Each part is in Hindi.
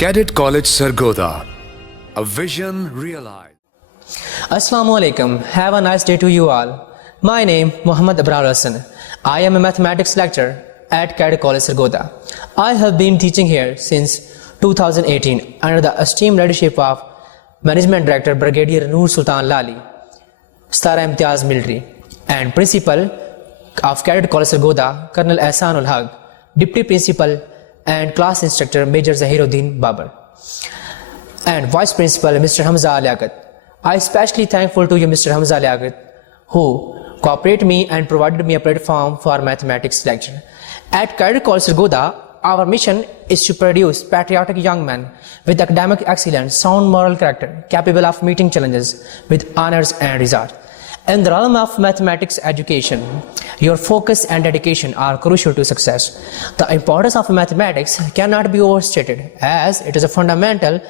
Cadet College Sargodha, a vision realized. Assalamu alaikum. Have a nice day to you all. My name Muhammad Abrar Hassan. I am a mathematics lecturer at Cadet College Sargodha. I have been teaching here since 2018 under the esteemed leadership of Management Director Brigadier Noor Sultan Lali, Stara Imtiaz Military, and Principal of Cadet College Sargodha, Colonel Ehsan ul Haq, Deputy Principal and Class Instructor Major Zahiruddin Babar, and Vice Principal Mr. Hamza Aliagat. I especially thankful to you, Mr. Hamza Aliagat, who cooperated me and provided me a platform for mathematics lecture. At Cadet College Sargodha, our mission is to produce patriotic young men with academic excellence, sound moral character, capable of meeting challenges with honors and results. In the realm of mathematics education, your focus and dedication are crucial to success. The importance of mathematics cannot be overstated, as it is a fundamental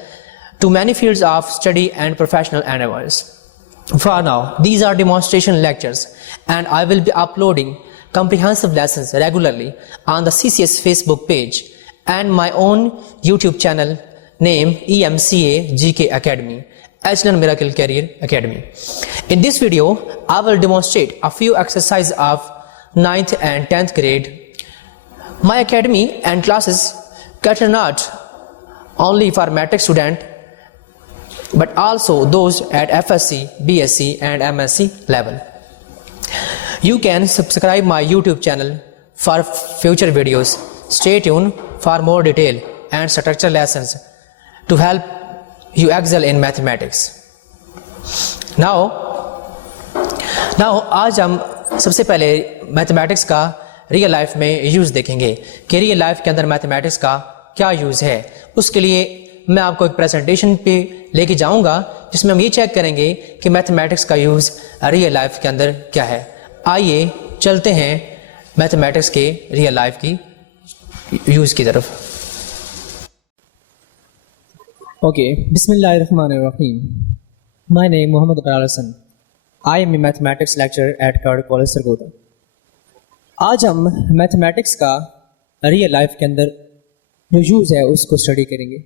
to many fields of study and professional endeavors. For now, these are demonstration lectures, and I will be uploading comprehensive lessons regularly on the CCS Facebook page and my own YouTube channel named EMCA GK Academy, Echelon Miracle Career Academy. In this video, I will demonstrate a few exercises of 9th and 10th grade. My academy and classes cater not only for matric students, but also those at FSC, BSc and MSc level. You can subscribe my YouTube channel for future videos. Stay tuned for more detail and structured lessons to help you excel in mathematics. Now आज हम सबसे पहले मैथमेटिक्स का रियल लाइफ में यूज़ देखेंगे कि रियल लाइफ के अंदर मैथमेटिक्स का क्या यूज़ है। उसके लिए मैं आपको एक प्रेजेंटेशन पे लेके जाऊंगा जिसमें हम ये चेक करेंगे कि मैथमेटिक्स का यूज़ रियल लाइफ के अंदर क्या है। आइए चलते हैं मैथमेटिक्स के रियल लाइफ की यूज़ की तरफ। Okay, Bismillahirrahmanirrahim. My name Muhammad Abrar Hassan. I am a mathematics lecturer at Cadet College Sargodha. आज हम मैथमेटिक्स का रियल लाइफ के अंदर जो यूज़ है उसको स्टडी करेंगे।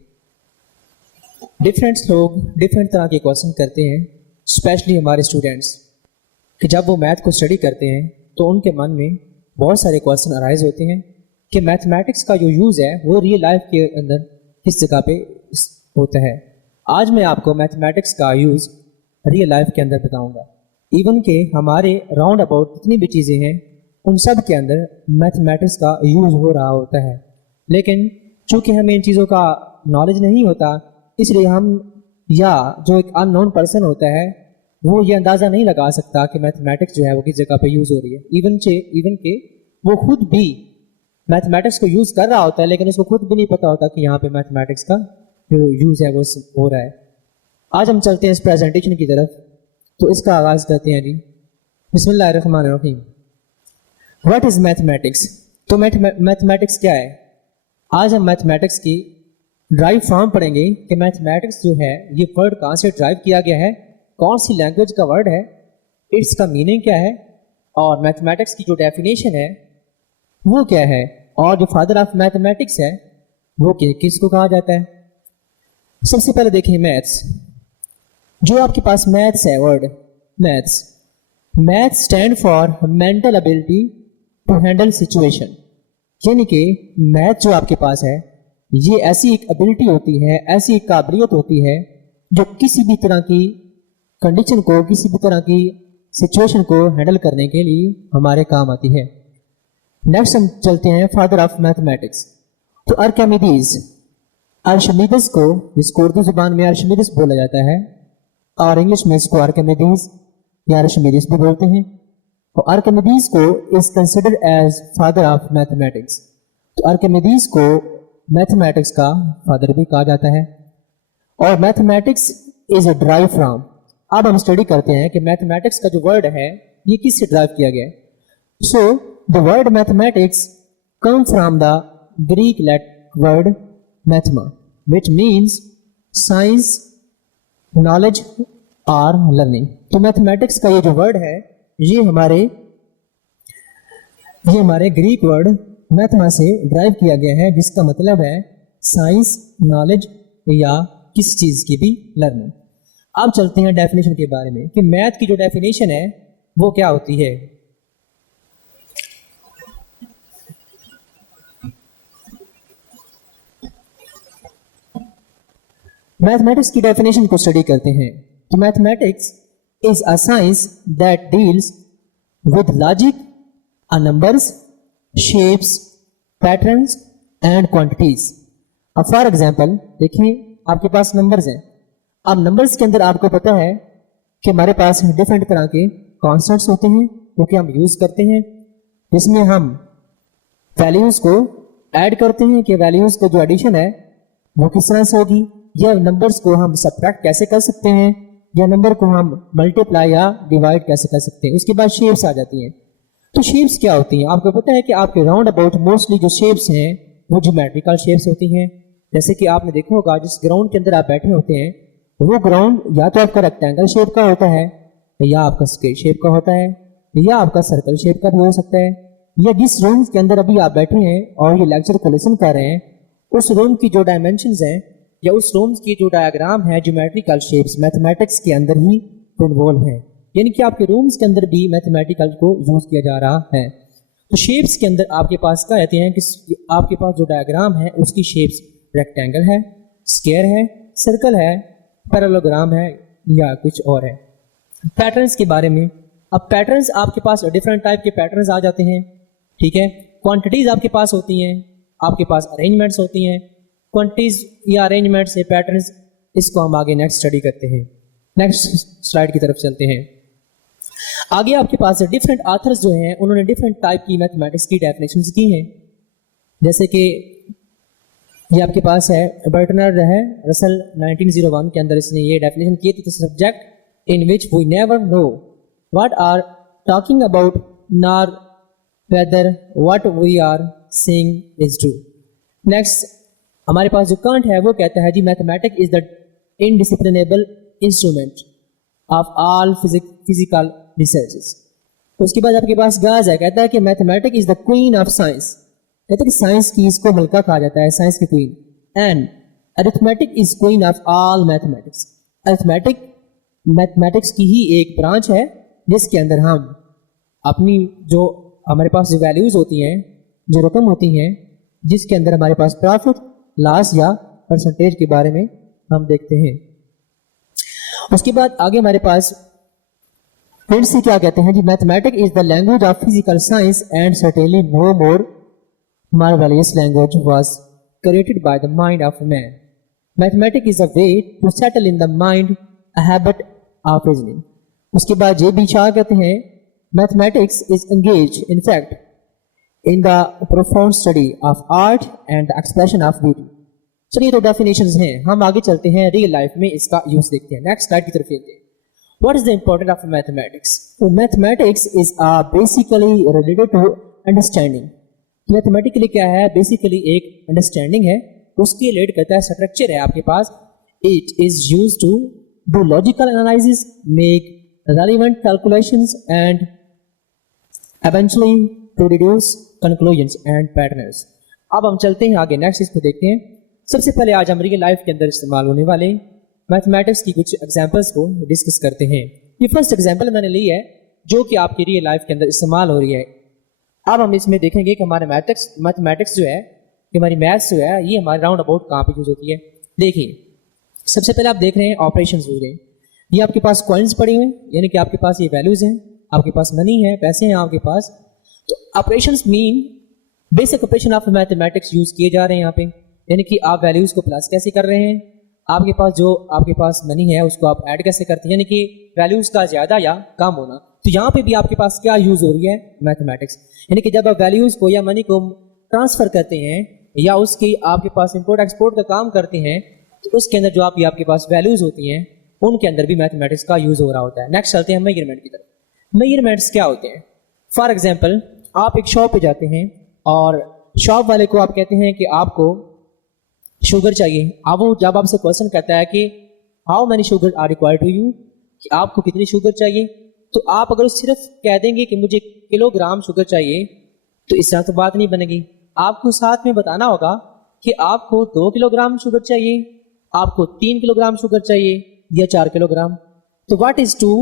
डिफरेंट लोग डिफरेंट तरह के क्वेश्चन करते हैं, स्पेशली हमारे स्टूडेंट्स, कि जब वो मैथ को स्टडी करते हैं तो उनके मन में बहुत सारे क्वेश्चन अराइज होते हैं कि मैथमेटिक्स का जो यूज़ है वो रियल लाइफ के अंदर किस जगह पे होता है। आज मैं आपको मैथमेटिक्स का यूज़ रियल लाइफ के अंदर बताऊंगा। इवन के हमारे राउंड अबाउट जितनी भी चीज़ें हैं उन सब के अंदर मैथमेटिक्स का यूज़ हो रहा होता है, लेकिन चूँकि हमें इन चीज़ों का नॉलेज नहीं होता, इसलिए हम या जो एक अननोन पर्सन होता है वो ये अंदाज़ा नहीं लगा सकता कि मैथमेटिक्स जो है वो किस जगह पे यूज़ हो रही है। इवन के वो खुद भी मैथमेटिक्स को यूज़ कर रहा होता है, लेकिन उसको खुद भी नहीं पता होता कि यहाँ पे मैथमेटिक्स का जो यूज़ है वो हो रहा है। आज हम चलते हैं इस प्रेजेंटेशन की तरफ, तो इसका आगाज़ करते हैं जी। बिस्मिल्लाहिर्रहमानिर्रहीम। What is mathematics? तो मैथमेटिक्स क्या है? आज हम मैथमेटिक्स की ड्राइव फॉर्म पढ़ेंगे कि मैथमेटिक्स जो है ये वर्ड कहाँ से ड्राइव किया गया है, कौन सी लैंग्वेज का वर्ड है, इट्स का मीनिंग क्या है, और मैथमेटिक्स की जो डेफिनेशन है वो क्या है, और जो फादर ऑफ मैथमेटिक्स है वो किसको कहा जाता है। सबसे पहले देखिए मैथ्स। जो आपके पास मैथ्स है, word maths stand for mental ability to handle situation, यानी कि मैथ जो आपके पास है ये ऐसी एक एबिलिटी होती है, ऐसी एक काबिलियत होती है जो किसी भी तरह की कंडीशन को, किसी भी तरह की सिचुएशन को हैंडल करने के लिए हमारे काम आती है। नेक्स्ट हम चलते हैं फादर ऑफ मैथमेटिक्स। तो आर्किमिडीज को, जिसको उर्दू जुबान में आर्किमिडीज बोला जाता है और इंग्लिश में इसको आर्किमिडीज या आर्किमिडीज भी बोलते हैं। तो आर्किमिडीज को is considered as father of mathematics. तो आर्किमिडीज को मैथमेटिक्स का फादर भी कहा जाता है। और mathematics is a drive from, अब हम स्टडी करते हैं कि मैथमेटिक्स का जो वर्ड है ये किससे ड्राइव किया गया है। So the word mathematics come from the Greek word mathema, which means science, knowledge or learning। तो मैथमेटिक्स का ये जो वर्ड है ये हमारे ग्रीक वर्ड मैथमा से ड्राइव किया गया है, जिसका मतलब है साइंस, नॉलेज या किसी चीज़ की भी लर्निंग। अब चलते हैं डेफिनेशन के बारे में कि मैथ की जो डेफिनेशन है वो क्या होती है। मैथमेटिक्स की डेफिनेशन को स्टडी करते हैं तो mathematics is a science that deals with logic, numbers, shapes, patterns and quantities। अब फॉर एग्जाम्पल देखिए आपके पास नंबर्स हैं। अब नंबर्स के अंदर आपको पता है कि हमारे पास डिफरेंट तरह के कॉन्स्टेंट्स होते हैं जो कि हम यूज करते हैं, जिसमें हम वैल्यूज को ऐड करते हैं कि वैल्यूज को जो एडिशन है वो किस तरह से होगी, या नंबर्स को हम सब्ट्रैक्ट कैसे कर सकते हैं, या नंबर को हम मल्टीप्लाई या डिवाइड कैसे कर सकते हैं। उसके बाद शेप्स आ जाती हैं। तो शेप्स क्या होती हैं? आपको पता है कि आपके राउंड अबाउट मोस्टली जो शेप्स हैं वो ज्योमेट्रिकल शेप्स होती हैं। जैसे कि आपने देखा होगा जिस ग्राउंड के अंदर आप बैठे होते हैं वो ग्राउंड या तो आपका रेक्टेंगल शेप का होता है, या आपका स्क्वायर शेप का होता है, या आपका सर्कल शेप का भी हो सकता है, या जिस रूम के अंदर अभी आप बैठे हैं और ये लेक्चर को लिसन कर रहे हैं उस रूम की जो डायमेंशंस हैं या उस रूम की जो डायग्राम है ज्योमेट्रिकल शेप्स मैथमेटिक्स के अंदर ही इन्वॉल्व है, यानी कि आपके रूम्स के अंदर भी मैथमेटिकल को यूज किया जा रहा है। तो शेप्स के अंदर आपके पास क्या कहते हैं कि आपके पास जो डायग्राम है उसकी शेप्स रेक्टेंगल है, स्क्वायर है, सर्कल है, पैरेललोग्राम है या कुछ और है। पैटर्न्स के बारे में, अब पैटर्न्स आपके पास डिफरेंट टाइप के पैटर्न्स आ जाते हैं, ठीक है। क्वांटिटीज आपके पास होती हैं, आपके पास अरेंजमेंट्स होती हैं। क्वांटिटीज या अरेंजमेंट से पैटर्न्स, इसको हम आगे नेक्स्ट स्टडी करते हैं। नेक्स्ट स्लाइड की तरफ चलते हैं। आगे आपके पास डिफरेंट ऑथर्स जो हैं उन्होंने डिफरेंट टाइप की मैथमेटिक्स की डेफिनेशंस की हैं। जैसे कि ये आपके पास है बर्टनर है रसल 1901 के अंदर इसने ये डेफिनेशन की थी, subject in which we never know what are talking about nor whether what we are saying is true. Next हमारे पास जो कांट है वो कहता है जी mathematics is the indispensable instrument of all physical researches. तो उसके बाद आपके पास गाज है, कहता है कि mathematics is the queen of science, कहते हैं कि साइंस की इसको मलका कहा जाता है, साइंस की queen. And arithmetic is queen of all mathematics, arithmetic mathematics की ही एक ब्रांच है जिसके अंदर हम अपनी जो हमारे पास जो वैल्यूज होती हैं, जो रकम होती हैं, जिसके अंदर हमारे पास प्रॉफिट लॉस या परसेंटेज के बारे में हम देखते हैं। उसके बाद आगे हमारे पास फिर से क्या कहते हैं जी mathematics is the language of physical science and certainly no more marvellous language was created by the mind of man. Mathematics is a way to settle in the mind a habit of reasoning. उसके बाद ये भी क्या कहते हैं mathematics is engage in fact in the profound study of art and the expression of beauty। चलिए तो डेफिनेशंस हैं, हम आगे चलते हैं रियल लाइफ में इसका यूज देखते हैं। नेक्स्ट स्लाइड की तरफ चलते हैं। What is the importance of mathematics? Mathematics is basically related to understanding. Mathematically क्या है? बेसिकली एक अंडरस्टैंडिंग है, उसकी रिलेट करता है, स्ट्रक्चर है आपके पास। It is used to do logical analysis, make relevant calculations and eventually to deduce conclusions and patterns। अब हम चलते हैं आगे, नेक्स्ट इसको देखते हैं। सबसे पहले आज हम रियल लाइफ के अंदर इस्तेमाल होने वाले मैथमेटिक्स की कुछ एग्जांपल्स को डिस्कस करते हैं। ये फर्स्ट एग्जांपल मैंने ली है जो कि आपकी रियल लाइफ के अंदर इस्तेमाल हो रही है। अब हम इसमें देखेंगे कि हमारे मैथमेटिक्स जो है, कि हमारी मैथ्स जो है, ये हमारे राउंड अबाउट कहाँ पे यूज होती है। देखिए सबसे पहले आप देख रहे हैं ऑपरेशंस हो रहे हैं। ये आपके पास कॉइन्स पड़ी हुई, यानी कि आपके पास ये वैल्यूज हैं, आपके पास मनी है, पैसे हैं आपके पास। तो operations mean basic operation of mathematics use किए जा रहे हैं यहाँ पे, यानी कि आप वैल्यूज को प्लस कैसे कर रहे हैं, आपके पास जो आपके पास मनी है उसको आप ऐड कैसे करते हैं, यानी कि वैल्यूज का ज्यादा या कम होना। तो यहाँ पे भी आपके पास क्या यूज हो रही है? मैथमेटिक्स। यानी कि जब आप वैल्यूज को या मनी को ट्रांसफर करते हैं या उसकी आपके पास इंपोर्ट एक्सपोर्ट का काम करते हैं, तो उसके अंदर जो आपके पास वैल्यूज होती हैं उनके अंदर भी मैथमेटिक्स का यूज हो रहा होता है। नेक्स्ट चलते हैं मेजरमेंट की तरफ। मेजरमेंट्स क्या होते हैं? फॉर एग्जाम्पल आप एक शॉप पे जाते हैं और शॉप वाले को आप कहते हैं कि आपको शुगर चाहिए। अब वो जब आपसे क्वेश्चन करता है कि how many sugar are required to you, कि आपको कितनी शुगर चाहिए, तो आप अगर सिर्फ कह देंगे कि मुझे किलोग्राम शुगर चाहिए तो इस तरह तो बात नहीं बनेगी। आपको साथ में बताना होगा कि आपको 2 किलोग्राम शुगर चाहिए, आपको 3 किलोग्राम शुगर चाहिए या 4 किलोग्राम। तो व्हाट इज 2,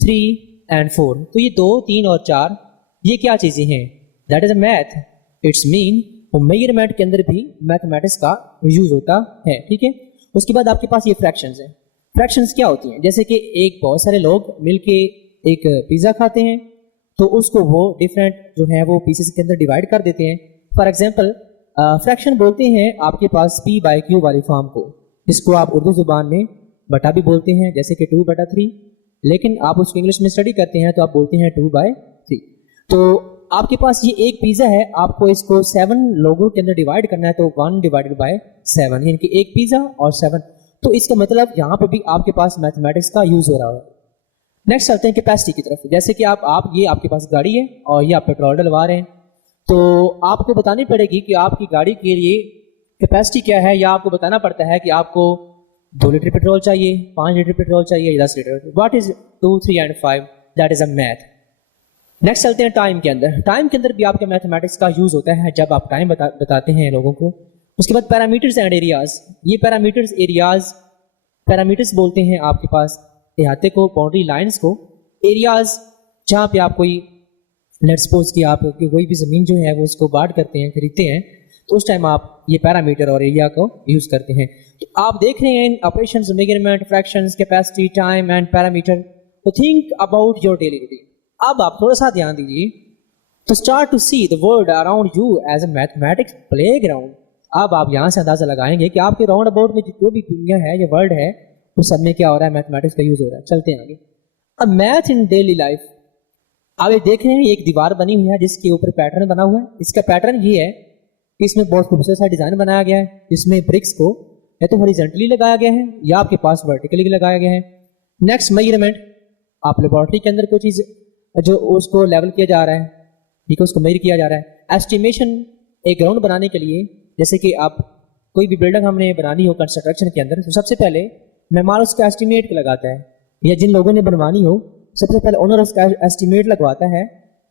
3 एंड 4? तो ये 2, 3 और 4 ये क्या चीजें हैं? That is a math. It's mean वो मेजरमेंट के अंदर भी मैथमेटिक्स का यूज होता है, ठीक है। उसके बाद आपके पास ये फ्रैक्शंस हैं। फ्रैक्शंस क्या होती हैं? जैसे कि एक बहुत सारे लोग मिलके एक पिज्जा खाते हैं, तो उसको वो डिफरेंट जो है वो पीसेस के अंदर डिवाइड कर देते हैं। फॉर एग्जांपल फ्रैक्शन बोलते हैं आपके पास p/q वाली फॉर्म को, इसको आप उर्दू जुबान में बटा भी बोलते हैं, जैसे कि 2/3, लेकिन आप उसको इंग्लिश में स्टडी करते हैं तो आप बोलते हैं 2/3। तो आपके पास ये एक पिज्जा है, आपको इसको 7 लोगों के अंदर डिवाइड करना है, तो 1/7 यानी कि एक पिज्जा और 7। तो इसका मतलब यहाँ पे भी आपके पास मैथमेटिक्स का यूज हो रहा है। नेक्स्ट चलते हैं कैपेसिटी की तरफ। जैसे कि आप ये आपके पास गाड़ी है और ये आप पेट्रोल डलवा रहे हैं, तो आपको बतानी पड़ेगी कि आपकी गाड़ी के लिए कैपेसिटी क्या है, या आपको बताना पड़ता है कि आपको 2 लीटर पेट्रोल चाहिए, 5 लीटर पेट्रोल चाहिए या 10 litre. What is 2, 3 and 5? That is a math. Next चलते हैं टाइम के अंदर। टाइम के अंदर भी आपके मैथमेटिक्स का यूज होता है जब आप टाइम बताते हैं लोगों को। उसके बाद पैरामीटर्स एंड एरियाज। ये पैरामीटर्स, एरियाज, पैरामीटर्स बोलते हैं आपके पास इहाते को, बाउंड्री लाइंस को। एरियाज जहाँ पे आप कोई लेट्स सपोज कि आप कोई भी ज़मीन जो है वो उसको बांट करते हैं, खरीदते हैं, तो उस टाइम आप ये पैरामीटर और एरिया को यूज करते हैं। तो आप देख रहे हैं operations, measurement, fractions, capacity, time and parameter. तो think about your daily routine. अब आप थोड़ा सा ध्यान दीजिए, तो start to see the world around you as a mathematics playground. अब आप यहाँ से अंदाजा लगाएंगे कि आपके राउंड अबाउट में जो भी दुनिया है, ये वर्ल्ड है, उस सब में क्या हो रहा है, मैथमेटिक्स का यूज हो रहा है। चलते हैं आगे। अब मैथ इन डेली लाइफ। आप ये देख रहे हैं, एक दीवार बनी हुई है जिसके ऊपर पैटर्न बना हुआ है। इसका पैटर्न ये है कि इसमें बहुत खूबसूरत सा डिजाइन बनाया गया है, जिसमें ब्रिक्स को या तो हॉरिजॉन्टली लगाया गया है या आपके पास वर्टिकली लगाया गया है। Next measurement. आप लेबोरेटरी के अंदर कोई चीज जो उसको लेवल किया जा रहा है, ठीक है, उसको मेजर किया जा रहा है। एस्टिमेशन। एक ग्राउंड बनाने के लिए, जैसे कि आप कोई भी बिल्डिंग हमने बनानी हो कंस्ट्रक्शन के अंदर, तो सबसे पहले मेहमान उसका एस्टिमेट लगाता है, या जिन लोगों ने बनवानी हो सबसे पहले ओनर उसका एस्टिमेट लगवाता है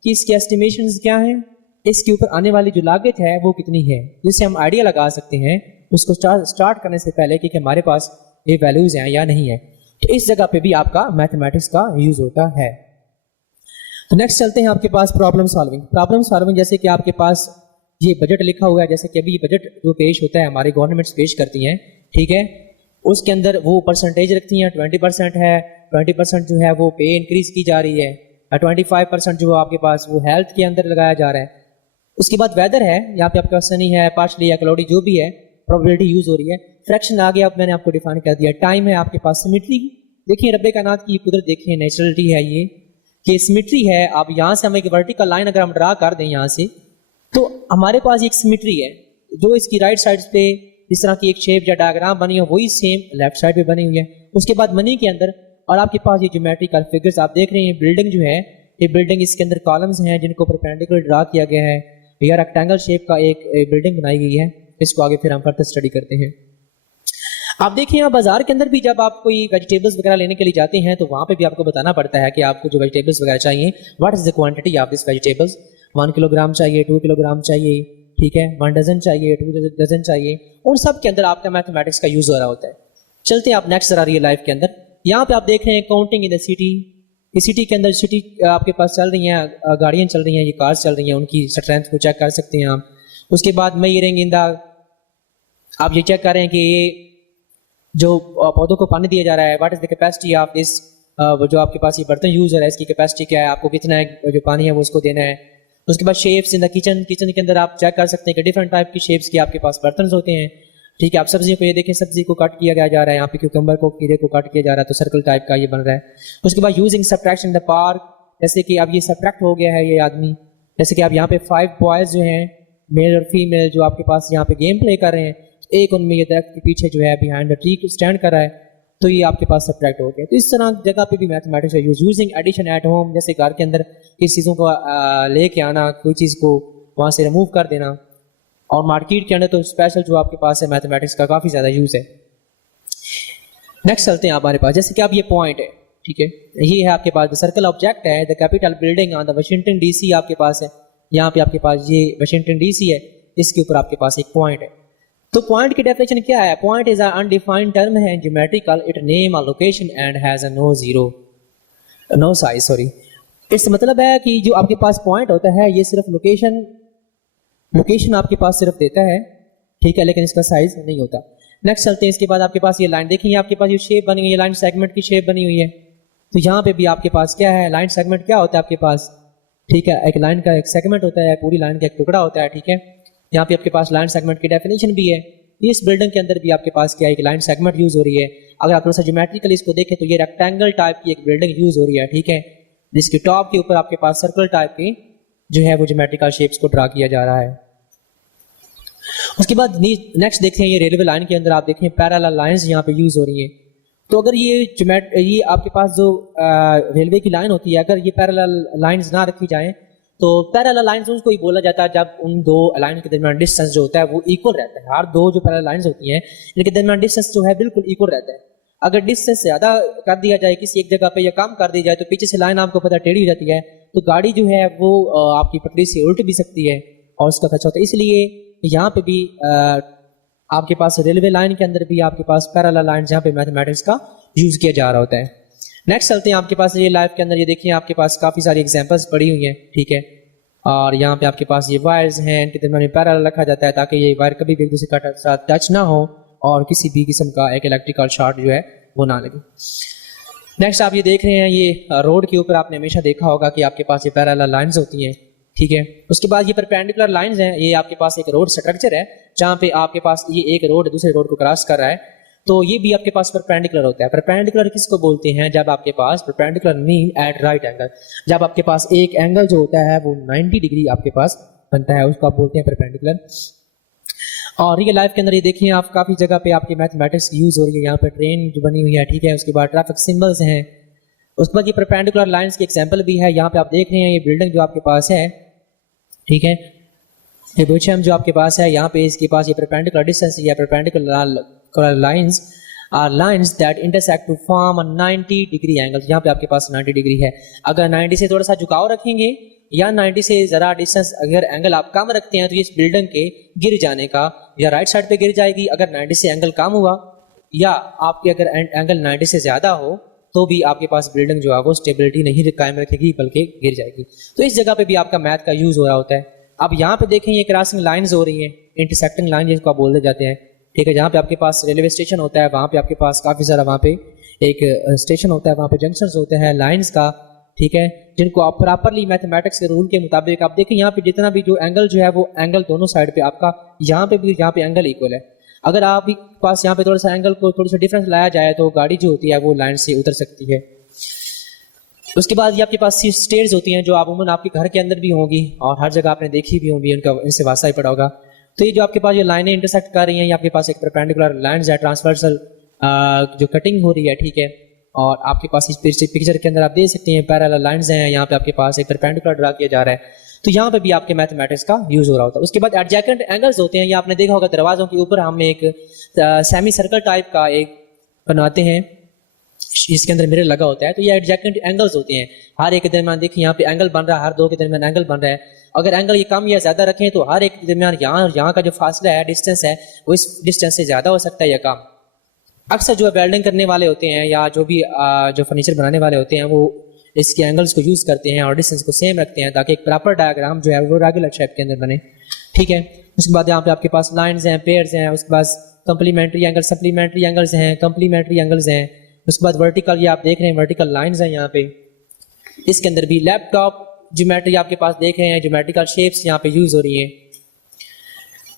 कि इसके एस्टिमेशंस क्या हैं, इसके ऊपर आने वाली जो लागत है वो कितनी है, जिससे हम आइडिया लगा सकते हैं उसको स्टार्ट करने से पहले कि हमारे पास ये वैल्यूज हैं या नहीं है। तो इस जगह पे भी आपका मैथमेटिक्स का यूज होता है। तो नेक्स्ट चलते हैं आपके पास प्रॉब्लम सॉल्विंग। प्रॉब्लम सॉल्विंग, जैसे कि आपके पास ये बजट लिखा हुआ है, जैसे कि अभी ये बजट जो पेश होता है हमारी गवर्नमेंट्स पेश करती हैं, ठीक है, उसके अंदर वो परसेंटेज रखती हैं। 20% है, 20% जो है वो पे इंक्रीज की जा रही है, 25% जो आपके पास वो हेल्थ के अंदर लगाया जा रहा है। उसके बाद वेदर है, यहाँ पे आपका सनी है, पार्शली या क्लाउडी, जो भी है, प्रोबेबिलिटी यूज हो रही है। फ्रैक्शन आ गया, अब मैंने आपको डिफाइन कर दिया। टाइम है आपके पास। सिमेट्री, देखिए रब्बे कायनात की कुदरत, देखिए नेचुरलिटी है ये कि सिमेट्री है। आप यहाँ से हम एक वर्टिकल लाइन अगर हम ड्रा कर दें यहाँ से, तो हमारे पास एक सिमेट्री है जो इसकी राइट साइड पे जिस तरह की एक शेप या डायग्राम बनी हो, वही सेम लेफ्ट साइड पे बनी हुई है। उसके बाद मनी के अंदर, और आपके पास ये ज्योमेट्रिकल फिगर्स आप देख रहे हैं। बिल्डिंग जो है, ये बिल्डिंग, इसके अंदर कॉलम्स हैं जिनको परपेंडिकुलर ड्रा किया गया है, या रेक्टेंगल शेप का एक बिल्डिंग बनाई गई है। इसको आगे फिर हम फर्दर स्टडी करते हैं। आप देखिए, यहाँ बाजार के अंदर भी जब आप कोई वेजिटेबल्स वगैरह लेने के लिए जाते हैं, तो वहाँ पे भी आपको बताना पड़ता है कि आपको जो वेजिटेबल्स वगैरह चाहिए, what is the quantity of this vegetables. 1 kilogram चाहिए, 2 किलोग्राम चाहिए, ठीक है, 1 डजन चाहिए, 2 डजन चाहिए। उन सब के अंदर आपका मैथमेटिक्स का यूज हो रहा होता है। चलते हैं आप नेक्स्ट जरा रियल लाइफ के अंदर। यहाँ पे आप देख रहे हैं काउंटिंग इन द सिटी। इस सिटी के अंदर, सिटी आपके पास चल रही हैं, गाड़ियाँ चल रही हैं, ये कार्स चल रही हैं, उनकी स्ट्रेंथ को चेक कर सकते हैं आप। उसके बाद मेजरिंग इन द, आप ये चेक कर रहे हैं कि ये जो पौधों को पानी दिया जा रहा है, what is the capacity of this, जो आपके पास ये बर्तन यूज हो रहा है, इसकी कैपेसिटी क्या है, आपको कितना है जो पानी है वो उसको देना है। उसके बाद shapes in the kitchen. Kitchen के अंदर आप चेक कर सकते हैं कि डिफरेंट टाइप की शेप्स के आपके पास बर्तन होते हैं, ठीक है। आप सब्जियों को ये देखें, सब्जी को कट किया जा रहा है, यहाँ पे क्यूकम्बर को, खीरे को कट किया जा रहा है, तो सर्कल टाइप का ये बन रहा है। उसके बाद यूजिंग सब्ट्रैक्शन द पार्क, जैसे कि अब ये सब्ट्रैक्ट हो गया है ये आदमी, जैसे कि आप यहाँ पे 5 बॉयज जो हैं, मेल और फीमेल, जो आपके पास यहाँ पे गेम प्ले कर रहे हैं, एक उनमें ये दरख्त के पीछे जो है बिहाइंड द ट्री स्टैंड कर रहा है, तो ये आपके पास सब्ट्रैक्ट हो गया। तो इस तरह जगह पे भी मैथमेटिक्स का use. Using addition at home, जैसे घर के अंदर किस चीज़ों को लेके आना, कोई चीज़ को वहाँ से रिमूव कर देना। और मार्केट के अंदर तो स्पेशल जो आपके पास है मैथमेटिक्स का काफ़ी ज़्यादा यूज़ है। नेक्स्ट चलते हैं हमारे पास, जैसे कि अब ये पॉइंट है, ठीक है, ये है आपके पास सर्कल ऑब्जेक्ट है, the capital building on the Washington DC आपके पास है। यहाँ पे आपके पास ये वाशिंगटन डीसी है, इसके ऊपर आपके पास एक पॉइंट है। तो पॉइंट की डेफिनेशन क्या है? Point is a undefined term है geometrical, it name a location and has a no size sorry. इस मतलब है कि जो आपके पास पॉइंट होता है ये सिर्फ लोकेशन आपके पास सिर्फ देता है, ठीक है, लेकिन इसका साइज नहीं होता। नेक्स्ट चलते हैं, इसके बाद आपके पास ये लाइन देखिए, आपके पास ये शेप बनी हुई है, लाइन सेगमेंट की शेप बनी हुई है। तो यहाँ पे भी आपके पास क्या है, लाइन सेगमेंट क्या होता है आपके पास, ठीक है, एक लाइन का एक सेगमेंट होता है, पूरी लाइन का एक टुकड़ा होता है, ठीक है। यहाँ पे आपके पास लाइन सेगमेंट की डेफिनेशन भी है। इस बिल्डिंग के अंदर भी आपके पास क्या है, एक लाइन सेगमेंट यूज हो रही है। अगर आप थोड़ा सा ज्योमेट्रिकली इसको देखें तो ये रेक्टेंगल टाइप की एक बिल्डिंग यूज हो रही है, ठीक है, जिसके टॉप के ऊपर आपके पास सर्कल टाइप की जो है वो ज्योमेट्रिकल शेप्स को ड्रा किया जा रहा है। उसके बाद नेक्स्ट देखते हैं, ये रेलवे लाइन के अंदर आप देखें पैरेलल लाइंस यहाँ पे यूज हो रही हैं। तो अगर ये आपके पास जो रेलवे की लाइन होती है, अगर ये पैरेलल लाइंस ना रखी जाएं तो पैरेलल लाइंस उसको ही बोला जाता है जब उन दो लाइन के दरमियान डिस्टेंस जो होता है वो इक्वल रहता है। हर दो जो पैरेलल लाइंस होती हैं इनके दरमियान डिस्टेंस जो है बिल्कुल इक्वल रहता है। अगर डिस्टेंस ज्यादा कर दिया जाए किसी एक जगह पे या कम कर दी जाए तो पीछे से लाइन आपको पता टेढ़ी हो जाती है, तो गाड़ी जो है वो आपकी पटरी से उल्ट भी सकती है और उसका खर्चा होता है। इसलिए यहाँ पे भी आपके पास रेलवे लाइन के अंदर भी आपके पास पैरेलल लाइन जहाँ पे मैथमेटिक्स का यूज किया जा रहा होता है। नेक्स्ट चलते हैं, आपके पास ये लाइफ के अंदर ये देखिए आपके पास काफी सारी एग्जांपल्स पड़ी हुई हैं, ठीक है, और यहाँ पे आपके पास ये वायर्स हैं, इनके दरमियान पैरेलल रखा जाता है ताकि ये वायर कभी भी एक दूसरे के साथ टच ना हो और किसी भी किस्म का एक इलेक्ट्रिकल शॉर्ट जो है वो ना लगे। नेक्स्ट आप ये देख रहे हैं, ये रोड के ऊपर आपने हमेशा देखा होगा कि आपके पास ये पैरेलल लाइंस होती हैं, ठीक है। उसके बाद ये परपेंडिकुलर लाइंस हैं, ये आपके पास एक रोड स्ट्रक्चर है जहाँ पे आपके पास ये एक रोड दूसरे रोड को क्रॉस कर रहा है, तो ये भी आपके पास परपेंडिकुलर होता है। परपेंडिकुलर किसको बोलते हैं? जब आपके पास perpendicular mean at right angle, जब आपके पास एक एंगल जो होता है वो 90 डिग्री आपके पास बनता है, उसको आप बोलते हैं परपेंडिकुलर। और रियल लाइफ के अंदर ये देखिए आप काफी जगह पे आपकी मैथमेटिक्स यूज हो रही है, यहाँ पे ट्रेन जो बनी हुई है, ठीक है, उसके बाद ट्रैफिक सिंबल्स हैं, उसके बाद ये परपेंडिकुलर लाइंस की एग्जांपल भी है। यहाँ पे आप देख रहे हैं ये बिल्डिंग जो आपके पास है, ठीक है, ये बुचम जो आपके पास है, यहाँ पे इसके पास ये परपेंडिकुलर डिस्टेंस या perpendicular lines are lines that intersect to form a 90 degree angle. यहाँ पे आपके पास 90 डिग्री है। अगर 90 से थोड़ा सा झुकाव रखेंगे या 90 से जरा डिस्टेंस अगर एंगल आप कम रखते हैं तो इस बिल्डिंग के गिर जाने का या राइट साइड पे गिर जाएगी। अगर 90 से एंगल कम हुआ या आपके अगर एंगल 90 से ज्यादा हो तो भी आपके पास बिल्डिंग जो है वो स्टेबिलिटी नहीं कायम रखेगी बल्कि गिर जाएगी। तो इस जगह पे भी आपका मैथ का यूज हो रहा होता है। अब यहाँ पे देखें ये क्रॉसिंग लाइंस हो रही हैं, इंटरसेक्टिंग लाइन जिसको आप बोलते जाते हैं, ठीक है, जहाँ पे आपके पास रेलवे स्टेशन होता है, वहाँ पे आपके पास काफी सारा वहाँ पे एक स्टेशन होता है, वहाँ पे जंक्शंस होते हैं लाइंस का, ठीक है, जिनको आप प्रॉपरली मैथमेटिक्स के रूल के मुताबिक आप देखें यहाँ पे जितना भी जो एंगल जो है वो एंगल दोनों साइड पे आपका यहाँ पे भी यहाँ पे एंगल इक्वल है। अगर आप पास यहाँ पे थोड़ा सा एंगल को थोड़ा सा डिफरेंस लाया जाए तो गाड़ी जो होती है वो लाइन से उतर सकती है। उसके बाद ये आपके पास स्टेयर्स होती हैं जो अमूमन आपके घर के अंदर भी होंगी और हर जगह आपने देखी भी होंगी, इनका इनसे वास्ता ही पड़ा होगा। तो ये जो आपके पास ये लाइनें इंटरसेक्ट कर रही हैं, ये आपके पास एक परपेंडिकुलर लाइंस है, ट्रांसवर्सल जो कटिंग हो रही है, ठीक है, और आपके पास इस पिक्चर के अंदर आप देख सकते हैं पैरेलल लाइंस हैं, यहाँ पे आपके पास एक परपेंडिकुलर ड्रा किया जा रहा है, तो यहाँ पे भी आपके मैथमेटिक्स का यूज हो रहा होता है। उसके बाद एडजेसेंट एंगल्स होते हैं, ये आपने देखा होगा दरवाजों के ऊपर हम एक सेमी सर्कल टाइप का एक बनाते हैं, इसके अंदर मिरर लगा होता है, तो ये एडजेसेंट एंगल्स होते हैं। हर एक के दरमियान देखिए यहाँ पे एंगल बन रहा है, हर दो के दरमियान एंगल बन रहा है। अगर एंगल ये कम या ज्यादा रखें तो हर एक के दरमियान यहाँ और यहाँ का जो फासला है, डिस्टेंस है, वो इस डिस्टेंस से ज्यादा हो सकता है या कम। अक्सर जो वेल्डिंग करने वाले होते हैं या जो भी जो फर्नीचर बनाने वाले होते हैं वो इसके एंगल्स को यूज करते हैं और डिस्टेंस को सेम रखते हैं ताकि एक प्रॉपर डायग्राम जो है वो रेगुलर शेप के अंदर बने, ठीक है। उसके बाद यहाँ पे आपके पास लाइंस हैं, पेयर्स हैं, उसके बाद कंप्लीमेंट्री एंगल, सप्लीमेंट्री एंगल्स हैं, कंप्लीमेंट्री एंगल्स हैं। उसके बाद वर्टिकल, ये आप देख रहे हैं वर्टिकल लाइंस हैं यहाँ पे। इसके अंदर भी लैपटॉप ज्योमेट्री आपके पास देख रहे हैं, ज्योमेट्रिकल शेप्स यहाँ पे यूज हो रही हैं।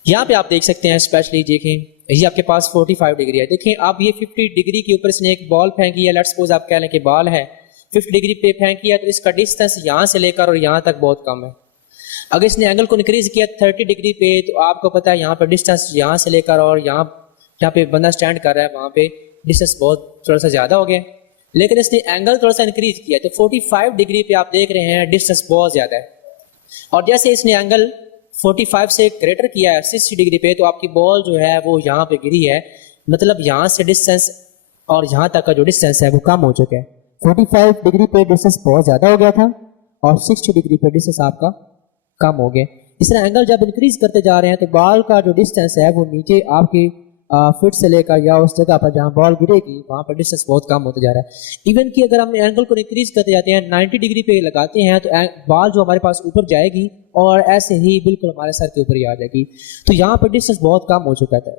यहाँ पे आप देख सकते हैं स्पेशली देखें ये आपके पास 45 डिग्री है। देखें आप ये 50 डिग्री के ऊपर इसने एक बॉल फेंकी है, लेट्स सपोज आप कह लें कि बॉल है 50 डिग्री पे फेंकी है, तो इसका डिस्टेंस यहाँ से लेकर और यहाँ तक बहुत कम है। अगर इसने एंगल को इंक्रीज किया 30 डिग्री पे तो आपको पता है यहाँ पर डिस्टेंस यहाँ से लेकर और यहाँ जहाँ पे बंदा स्टैंड कर रहा है वहाँ पे डिस्टेंस बहुत थोड़ा सा ज्यादा हो गया। लेकिन इसने एंगल थोड़ा सा इंक्रीज किया तो 45 डिग्री पे आप देख रहे हैं डिस्टेंस बहुत ज्यादा है। और जैसे इसने एंगल 45 से ग्रेटर किया है 60 डिग्री पे, तो आपकी बॉल जो है वो यहाँ पे गिरी है, मतलब यहाँ से डिस्टेंस और यहाँ तक का जो डिस्टेंस है वो कम हो चुका है। 45 डिग्री पे डिस्टेंस बहुत ज्यादा हो गया था और 60 डिग्री पे डिस्टेंस आपका कम हो गया। इस तरह एंगल जब इंक्रीज करते जा रहे हैं तो बॉल का जो डिस्टेंस है वो नीचे आपकी फिट से लेकर या उस जगह पर जहां बॉल गिरेगी वहां पर डिस्टेंस बहुत कम होता जा रहा है। इवन कि अगर हम एंगल को इंक्रीज करते जाते हैं 90 डिग्री पे लगाते हैं तो बॉल जो हमारे पास ऊपर जाएगी और ऐसे ही बिल्कुल हमारे सर के ऊपर ही आ जाएगी। तो यहाँ पर डिस्टेंस बहुत कम हो चुका है।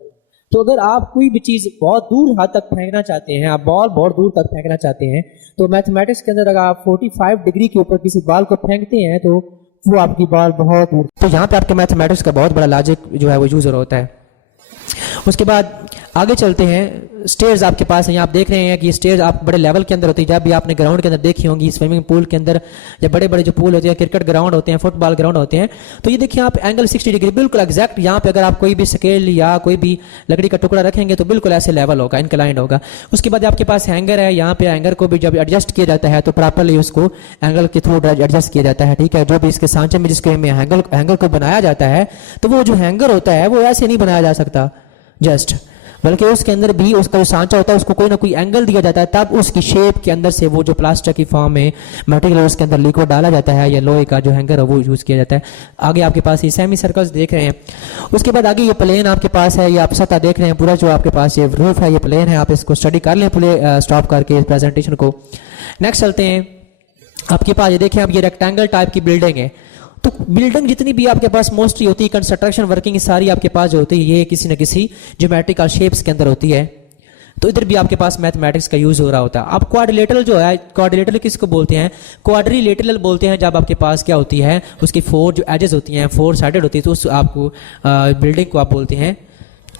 तो अगर आप कोई भी चीज़ बहुत दूर हद तक फेंकना चाहते हैं, आप बॉल बहुत दूर तक फेंकना चाहते हैं, तो मैथमेटिक्स के अंदर अगर आप 45 डिग्री के ऊपर किसी बॉल को फेंकते हैं तो वो आपकी बॉल बहुत दूर। तो यहाँ पे आपके मैथमेटिक्स का बहुत बड़ा लॉजिक जो है वो यूज होता है। उसके बाद आगे चलते हैं। स्टेयर्स आपके पास है, यहाँ आप देख रहे हैं कि ये स्टेयर्स आप बड़े लेवल के अंदर होती है। जब भी आपने ग्राउंड के अंदर देखी होंगी, स्विमिंग पूल के अंदर या बड़े बड़े जो पूल होते हैं, क्रिकेट ग्राउंड होते हैं, फुटबॉल ग्राउंड होते हैं, तो ये देखिए आप एंगल 60 डिग्री बिल्कुल एग्जैक्ट। यहाँ पे अगर आप कोई भी स्केल या कोई भी लकड़ी का टुकड़ा रखेंगे तो बिल्कुल ऐसे लेवल होगा, इनक्लाइंड होगा। उसके बाद आपके पास हैंगर है, यहाँ पे हैंगर को भी जब एडजस्ट किया जाता है तो प्रॉपरली उसको एंगल के थ्रू एडजस्ट किया जाता है, ठीक है। जो भी इसके सांचे में जिसके में हैंगर को बनाया जाता है तो वो जो हैंगर होता है वो ऐसे नहीं बनाया जा सकता जस्ट, बल्कि उसके अंदर भी उसका जो सांचा होता है उसको कोई ना कोई एंगल दिया जाता है, तब उसकी शेप के अंदर से वो जो प्लास्टिक की फॉर्म में मटेरियल उसके अंदर लिक्विड डाला जाता है या लोहे का जो हैंगर है वो यूज़ किया जाता है। आगे आपके पास ये सेमी सर्कल्स देख रहे हैं। उसके बाद आगे ये प्लेन आपके पास है, ये आप सतह देख रहे हैं, पूरा जो आपके पास ये रूफ है ये प्लेन है। आप इसको स्टडी कर लें पूरे स्टॉप करके इस प्रेजेंटेशन को। नेक्स्ट चलते हैं। आपके पास ये देखें, अब ये रेक्टेंगल टाइप की बिल्डिंग है। तो बिल्डिंग जितनी भी आपके पास मोस्टली होती है, कंस्ट्रक्शन वर्किंग सारी आपके पास जो होती है ये किसी न किसी ज्योमेट्रिकल शेप्स के अंदर होती है। तो इधर भी आपके पास मैथमेटिक्स का यूज हो रहा होता है। अब क्वाड्रिलेटरल जो है, क्वाड्रिलेटरल किसको बोलते हैं? क्वाड्रिलेटरल बोलते हैं जब आपके पास क्या होती है, उसकी 4 जो एजेस होती हैं 4 साइडेड होती है, तो उस आपको बिल्डिंग को आप बोलते हैं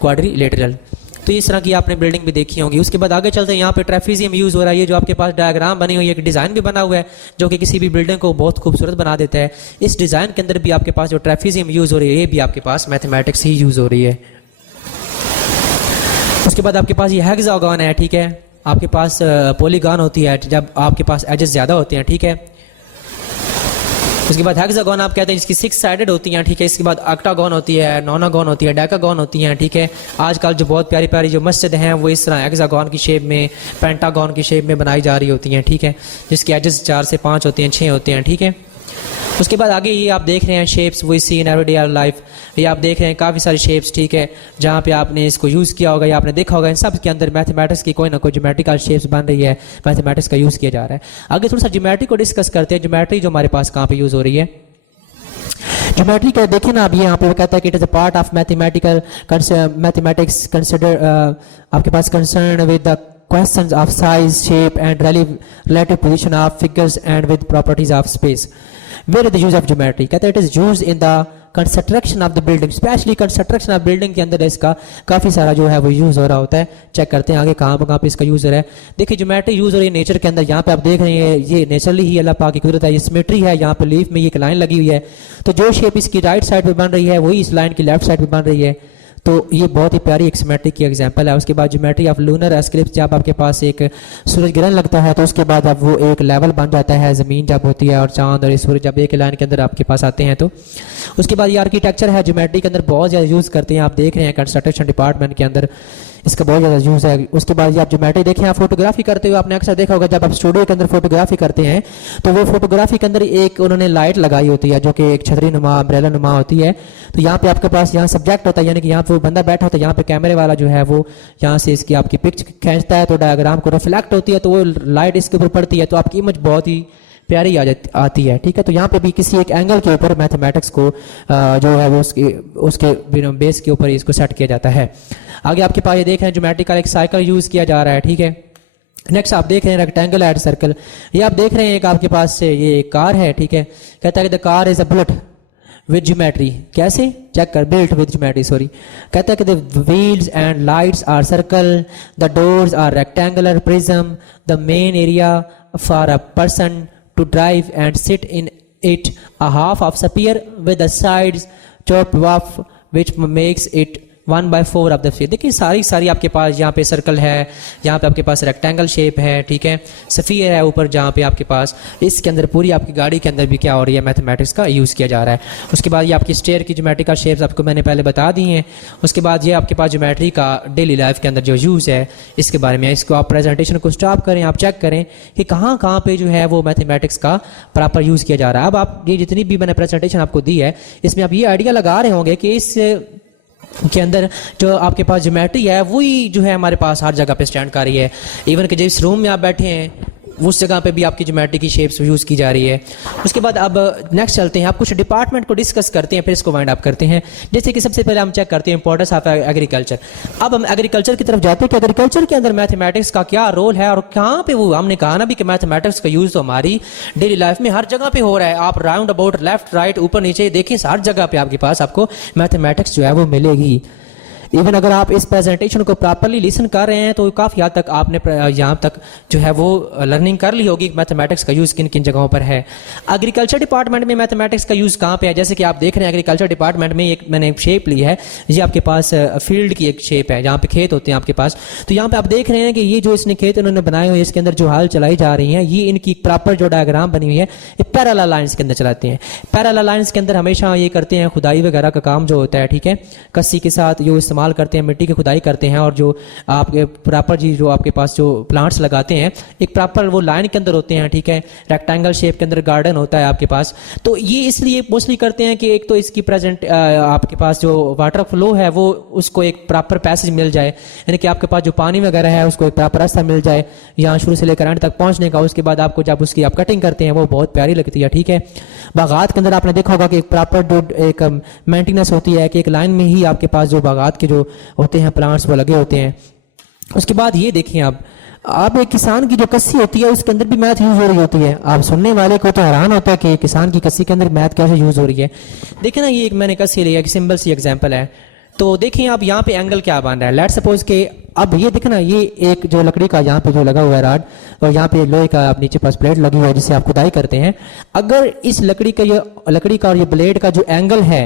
क्वाड्रिलेटरल। तो इस तरह की आपने बिल्डिंग भी देखी होगी। उसके बाद आगे चलते हैं, यहाँ पे ट्रेफिजियम यूज़ हो रहा है। ये जो आपके पास डायग्राम बनी हुई है, एक डिज़ाइन भी बना हुआ है जो कि किसी भी बिल्डिंग को बहुत खूबसूरत बना देता है। इस डिज़ाइन के अंदर भी आपके पास जो ट्रेफिजियम यूज़ हो रही है ये भी आपके पास मैथमेटिक्स ही यूज़ हो रही है। उसके बाद आपके पास ये हेक्सागन है, ठीक है। आपके पास पॉलीगॉन होती है जब आपके पास एजेस ज़्यादा होते हैं, ठीक है। उसके बाद हेक्सागन आप कहते हैं जिसकी 6 साइडेड होती हैं, ठीक है। इसके बाद ऑक्टागन होती है, नोनागन होती है, डेकागन होती हैं, ठीक है। आजकल जो बहुत प्यारी प्यारी जो मस्जिद हैं वो इस तरह हेक्सागन की शेप में, पेंटागन की शेप में बनाई जा रही होती हैं, ठीक है, जिसकी एजेस 4 से 5 होती हैं, 6 होते हैं, ठीक है। उसके बाद आगे ये आप देख रहे हैं shapes we see in everyday life. ये आप देख रहे हैं काफ़ी सारी शेप्स, ठीक है, जहाँ पे आपने इसको यूज़ किया होगा या आपने देखा होगा। इन सब के अंदर मैथमेटिक्स की कोई ना कोई ज्योमेट्रिकल शेप्स बन रही है, मैथमेटिक्स का यूज़ किया जा रहा है। आगे थोड़ा सा ज्योमेट्री को डिस्कस करते हैं। ज्योमेट्री जो हमारे पास कहाँ पे यूज़ हो रही है, ज्योमेट्री का देखिए ना, अब ये यहाँ पे कहता है कि it is a part of mathematics consider आपके पास concern with the questions of size, shape and relative position of figures and with properties of space. Where is the use of geometry? कहते हैं it is used in the construction of the building, specially construction of building के अंदर इसका काफ़ी सारा जो है वो यूज़ हो रहा होता है। चेक करते हैं आगे कहाँ पे इसका यूज़ हो रहा है। देखिए ज्योमेट्री यूज़ हो रही है नेचर के अंदर। यहाँ पे आप देख रहे हैं ये नेचुरली ही अल्लाह पाक की कुदरत है। ये सिमेट्री है, यहाँ पे लीफ में ये एक लाइन लगी हुई है, तो जो शेप इसकी राइट साइड पे बन रही है वही इस लाइन की लेफ्ट साइड पे बन रही है। तो ये बहुत ही प्यारी एक सिमेट्री की एग्जांपल है। उसके बाद ज्योमेट्री ऑफ लूनर एस्क्लिप्स, जब आपके पास एक सूरज ग्रहण लगता है तो उसके बाद अब वो एक लेवल बन जाता है, ज़मीन जब होती है और चांद और सूरज जब एक लाइन के अंदर आपके पास आते हैं। तो उसके बाद ये आर्किटेक्चर है, ज्योमेट्री के अंदर बहुत ज़्यादा यूज़ करते हैं। आप देख रहे हैं कंस्ट्रक्शन डिपार्टमेंट के अंदर इसका बहुत ज़्यादा यूज़ है। उसके बाद आप ज्योमेट्री देखें, आप फोटोग्राफी करते हुए आपने अक्सर देखा होगा जब आप स्टूडियो के अंदर फोटोग्राफी करते हैं तो वो फोटोग्राफी के अंदर एक उन्होंने लाइट लगाई होती है जो कि एक छतरी नुमा अम्ब्रेला नुमा होती है। तो यहाँ पे आपके पास यहाँ सब्जेक्ट होता है, यानी कि यहाँ पे वो बंदा बैठा होता है, यहाँ पे कैमरे वाला जो है वो यहाँ से इसकी आपकी पिक्च खींचता है तो डायग्राम को रिफ्लेक्ट होती है, तो वो लाइट इसके ऊपर पड़ती है तो आपकी इमेज बहुत ही प्यारी आती है, ठीक है। तो यहाँ पे भी किसी एक एंगल के ऊपर मैथमेटिक्स को जो है वो उसके बेस के ऊपर इसको सेट किया जाता है। आगे आपके पास ये देख रहे हैं ज्योमेट्रिकल एक साइकिल यूज़ किया जा रहा है, ठीक है। नेक्स्ट आप देख रहे हैं रेक्टेंगल एंड सर्कल। ये आप देख रहे हैं एक आपके पास से ये एक कार है, ठीक है। कहता है कि the car is a bullet with geometry. कैसे? चेक कर, बिल्ट विद ज्योमेट्री, सॉरी। कहता है कि the wheels and lights are circle, the doors are rectangular prism, the main area for a person to drive and sit in it, a half of sphere with the sides chopped off which makes it 1/4 of the sphere. देखिए सारी आपके पास यहाँ पे सर्कल है, यहाँ पे आपके पास रेक्टेंगल शेप है, ठीक है, स्फीयर है ऊपर जहाँ पे आपके पास, इसके अंदर पूरी आपकी गाड़ी के अंदर भी क्या हो रही है, मैथमेटिक्स का यूज़ किया जा रहा है। उसके बाद ये आपकी स्टेयर की ज्योमेट्रिकल शेप्स आपको मैंने पहले बता दी हैं। उसके बाद ये आपके पास ज्योमेट्री का डेली लाइफ के अंदर जो यूज़ है इसके बारे में, इसको आप प्रेजेंटेशन को स्टॉप करें, आप चेक करें कि कहाँ कहाँ पे जो है वो मैथमेटिक्स का प्रॉपर यूज़ किया जा रहा है। अब आप ये जितनी भी मैंने प्रेजेंटेशन आपको दी है इसमें आप ये आइडिया लगा रहे होंगे कि इस के अंदर जो आपके पास ज्योमेट्री है वही जो है हमारे पास हर जगह पे स्टैंड कर रही है। इवन कि जिस रूम में आप बैठे हैं उस जगह पे भी आपकी ज्योमेट्री की शेप्स यूज़ की जा रही है। उसके बाद अब नेक्स्ट चलते हैं, आप कुछ डिपार्टमेंट को डिस्कस करते हैं, फिर इसको वाइंड अप करते हैं। जैसे कि सबसे पहले हम चेक करते हैं इंपॉर्टेंस ऑफ एग्रीकल्चर। अब हम एग्रीकल्चर की तरफ जाते हैं कि एग्रीकल्चर के अंदर मैथमेटिक्स का क्या रोल है और कहाँ पे वो, हमने कहा ना भी कि मैथमेटिक्स का यूज़ तो हमारी डेली लाइफ में हर जगह पे हो रहा है। आप राउंड अबाउट लेफ्ट राइट ऊपर नीचे देखें, हर जगह पे आपके पास आपको मैथमेटिक्स जो है वो मिलेगी। इवन अगर आप इस प्रेजेंटेशन को प्रॉपरली लिसन कर रहे हैं तो काफ़ी हद तक आपने यहाँ तक जो है वो लर्निंग कर ली होगी मैथमेटिक्स का यूज़ किन किन जगहों पर है। एग्रीकल्चर डिपार्टमेंट में मैथमेटिक्स का यूज़ कहाँ पे है, जैसे कि आप देख रहे हैं एग्रीकल्चर डिपार्टमेंट में एक मैंने शेप ली है, ये आपके पास फील्ड की एक शेप है जहाँ पे खेत होते हैं आपके पास। तो यहाँ पे आप देख रहे हैं कि ये जो इसने खेत इन्होंने बनाए हुए इसके अंदर जो हाल चलाई जा रही हैं, ये इनकी प्रॉपर जो डायग्राम बनी हुई है ये पैरेलल लाइंस के अंदर चलाते हैं। पैरेलल लाइंस के अंदर हमेशा ये करते हैं खुदाई वगैरह का काम जो होता है, ठीक है, कस्सी के साथ जो इस्तेमाल करते हैं, मिट्टी की खुदाई करते हैं और जो आपके प्रॉपर जी जो आपके पास जो प्लांट्स लगाते हैं एक प्रॉपर वो लाइन के अंदर होते हैं, ठीक है, रेक्टेंगल शेप के अंदर गार्डन होता है आपके पास। तो ये इसलिए मोस्टली करते हैं कि एक तो इसकी प्रेजेंट आपके पास जो वाटर फ्लो है वो उसको एक प्रॉपर पैसेज मिल जाए, यानी कि आपके पास जो पानी वगैरह है उसको एक प्रॉपर रास्ता मिल जाए यहाँ शुरू से लेकर एंड तक पहुँचने का। उसके बाद आपको जब उसकी आप कटिंग करते हैं वो बहुत प्यारी लगती है, ठीक है। बागात के अंदर आपने देखा होगा कि एक प्रॉपर जो एक मेंटेनेंस होती है कि एक लाइन में ही आपके पास जो बागात के जो होते हैं प्लांट्स वो लगे होते हैं। उसके बाद ये देखिए आप एक किसान की जो कस्सी होती है उसके अंदर भी मैथ यूज हो रही होती है। आप सुनने वाले को तो हैरान होता है कि किसान की कस्सी के अंदर मैथ कैसे यूज हो रही है। देखिए ना, ये एक मैंने कस्सी लिया, एक सिंपल सी एग्जांपल है। तो देखिए आप यहाँ पे एंगल क्या बन रहा है, लेट्स सपोज के अब ये देखना, ये एक जो लकड़ी का यहाँ पे जो लगा हुआ है राड और यहाँ पे लोहे का आप नीचे पास प्लेट लगी हुई है जिससे आप खुदाई करते हैं। अगर इस लकड़ी का और ये ब्लेड का जो एंगल है,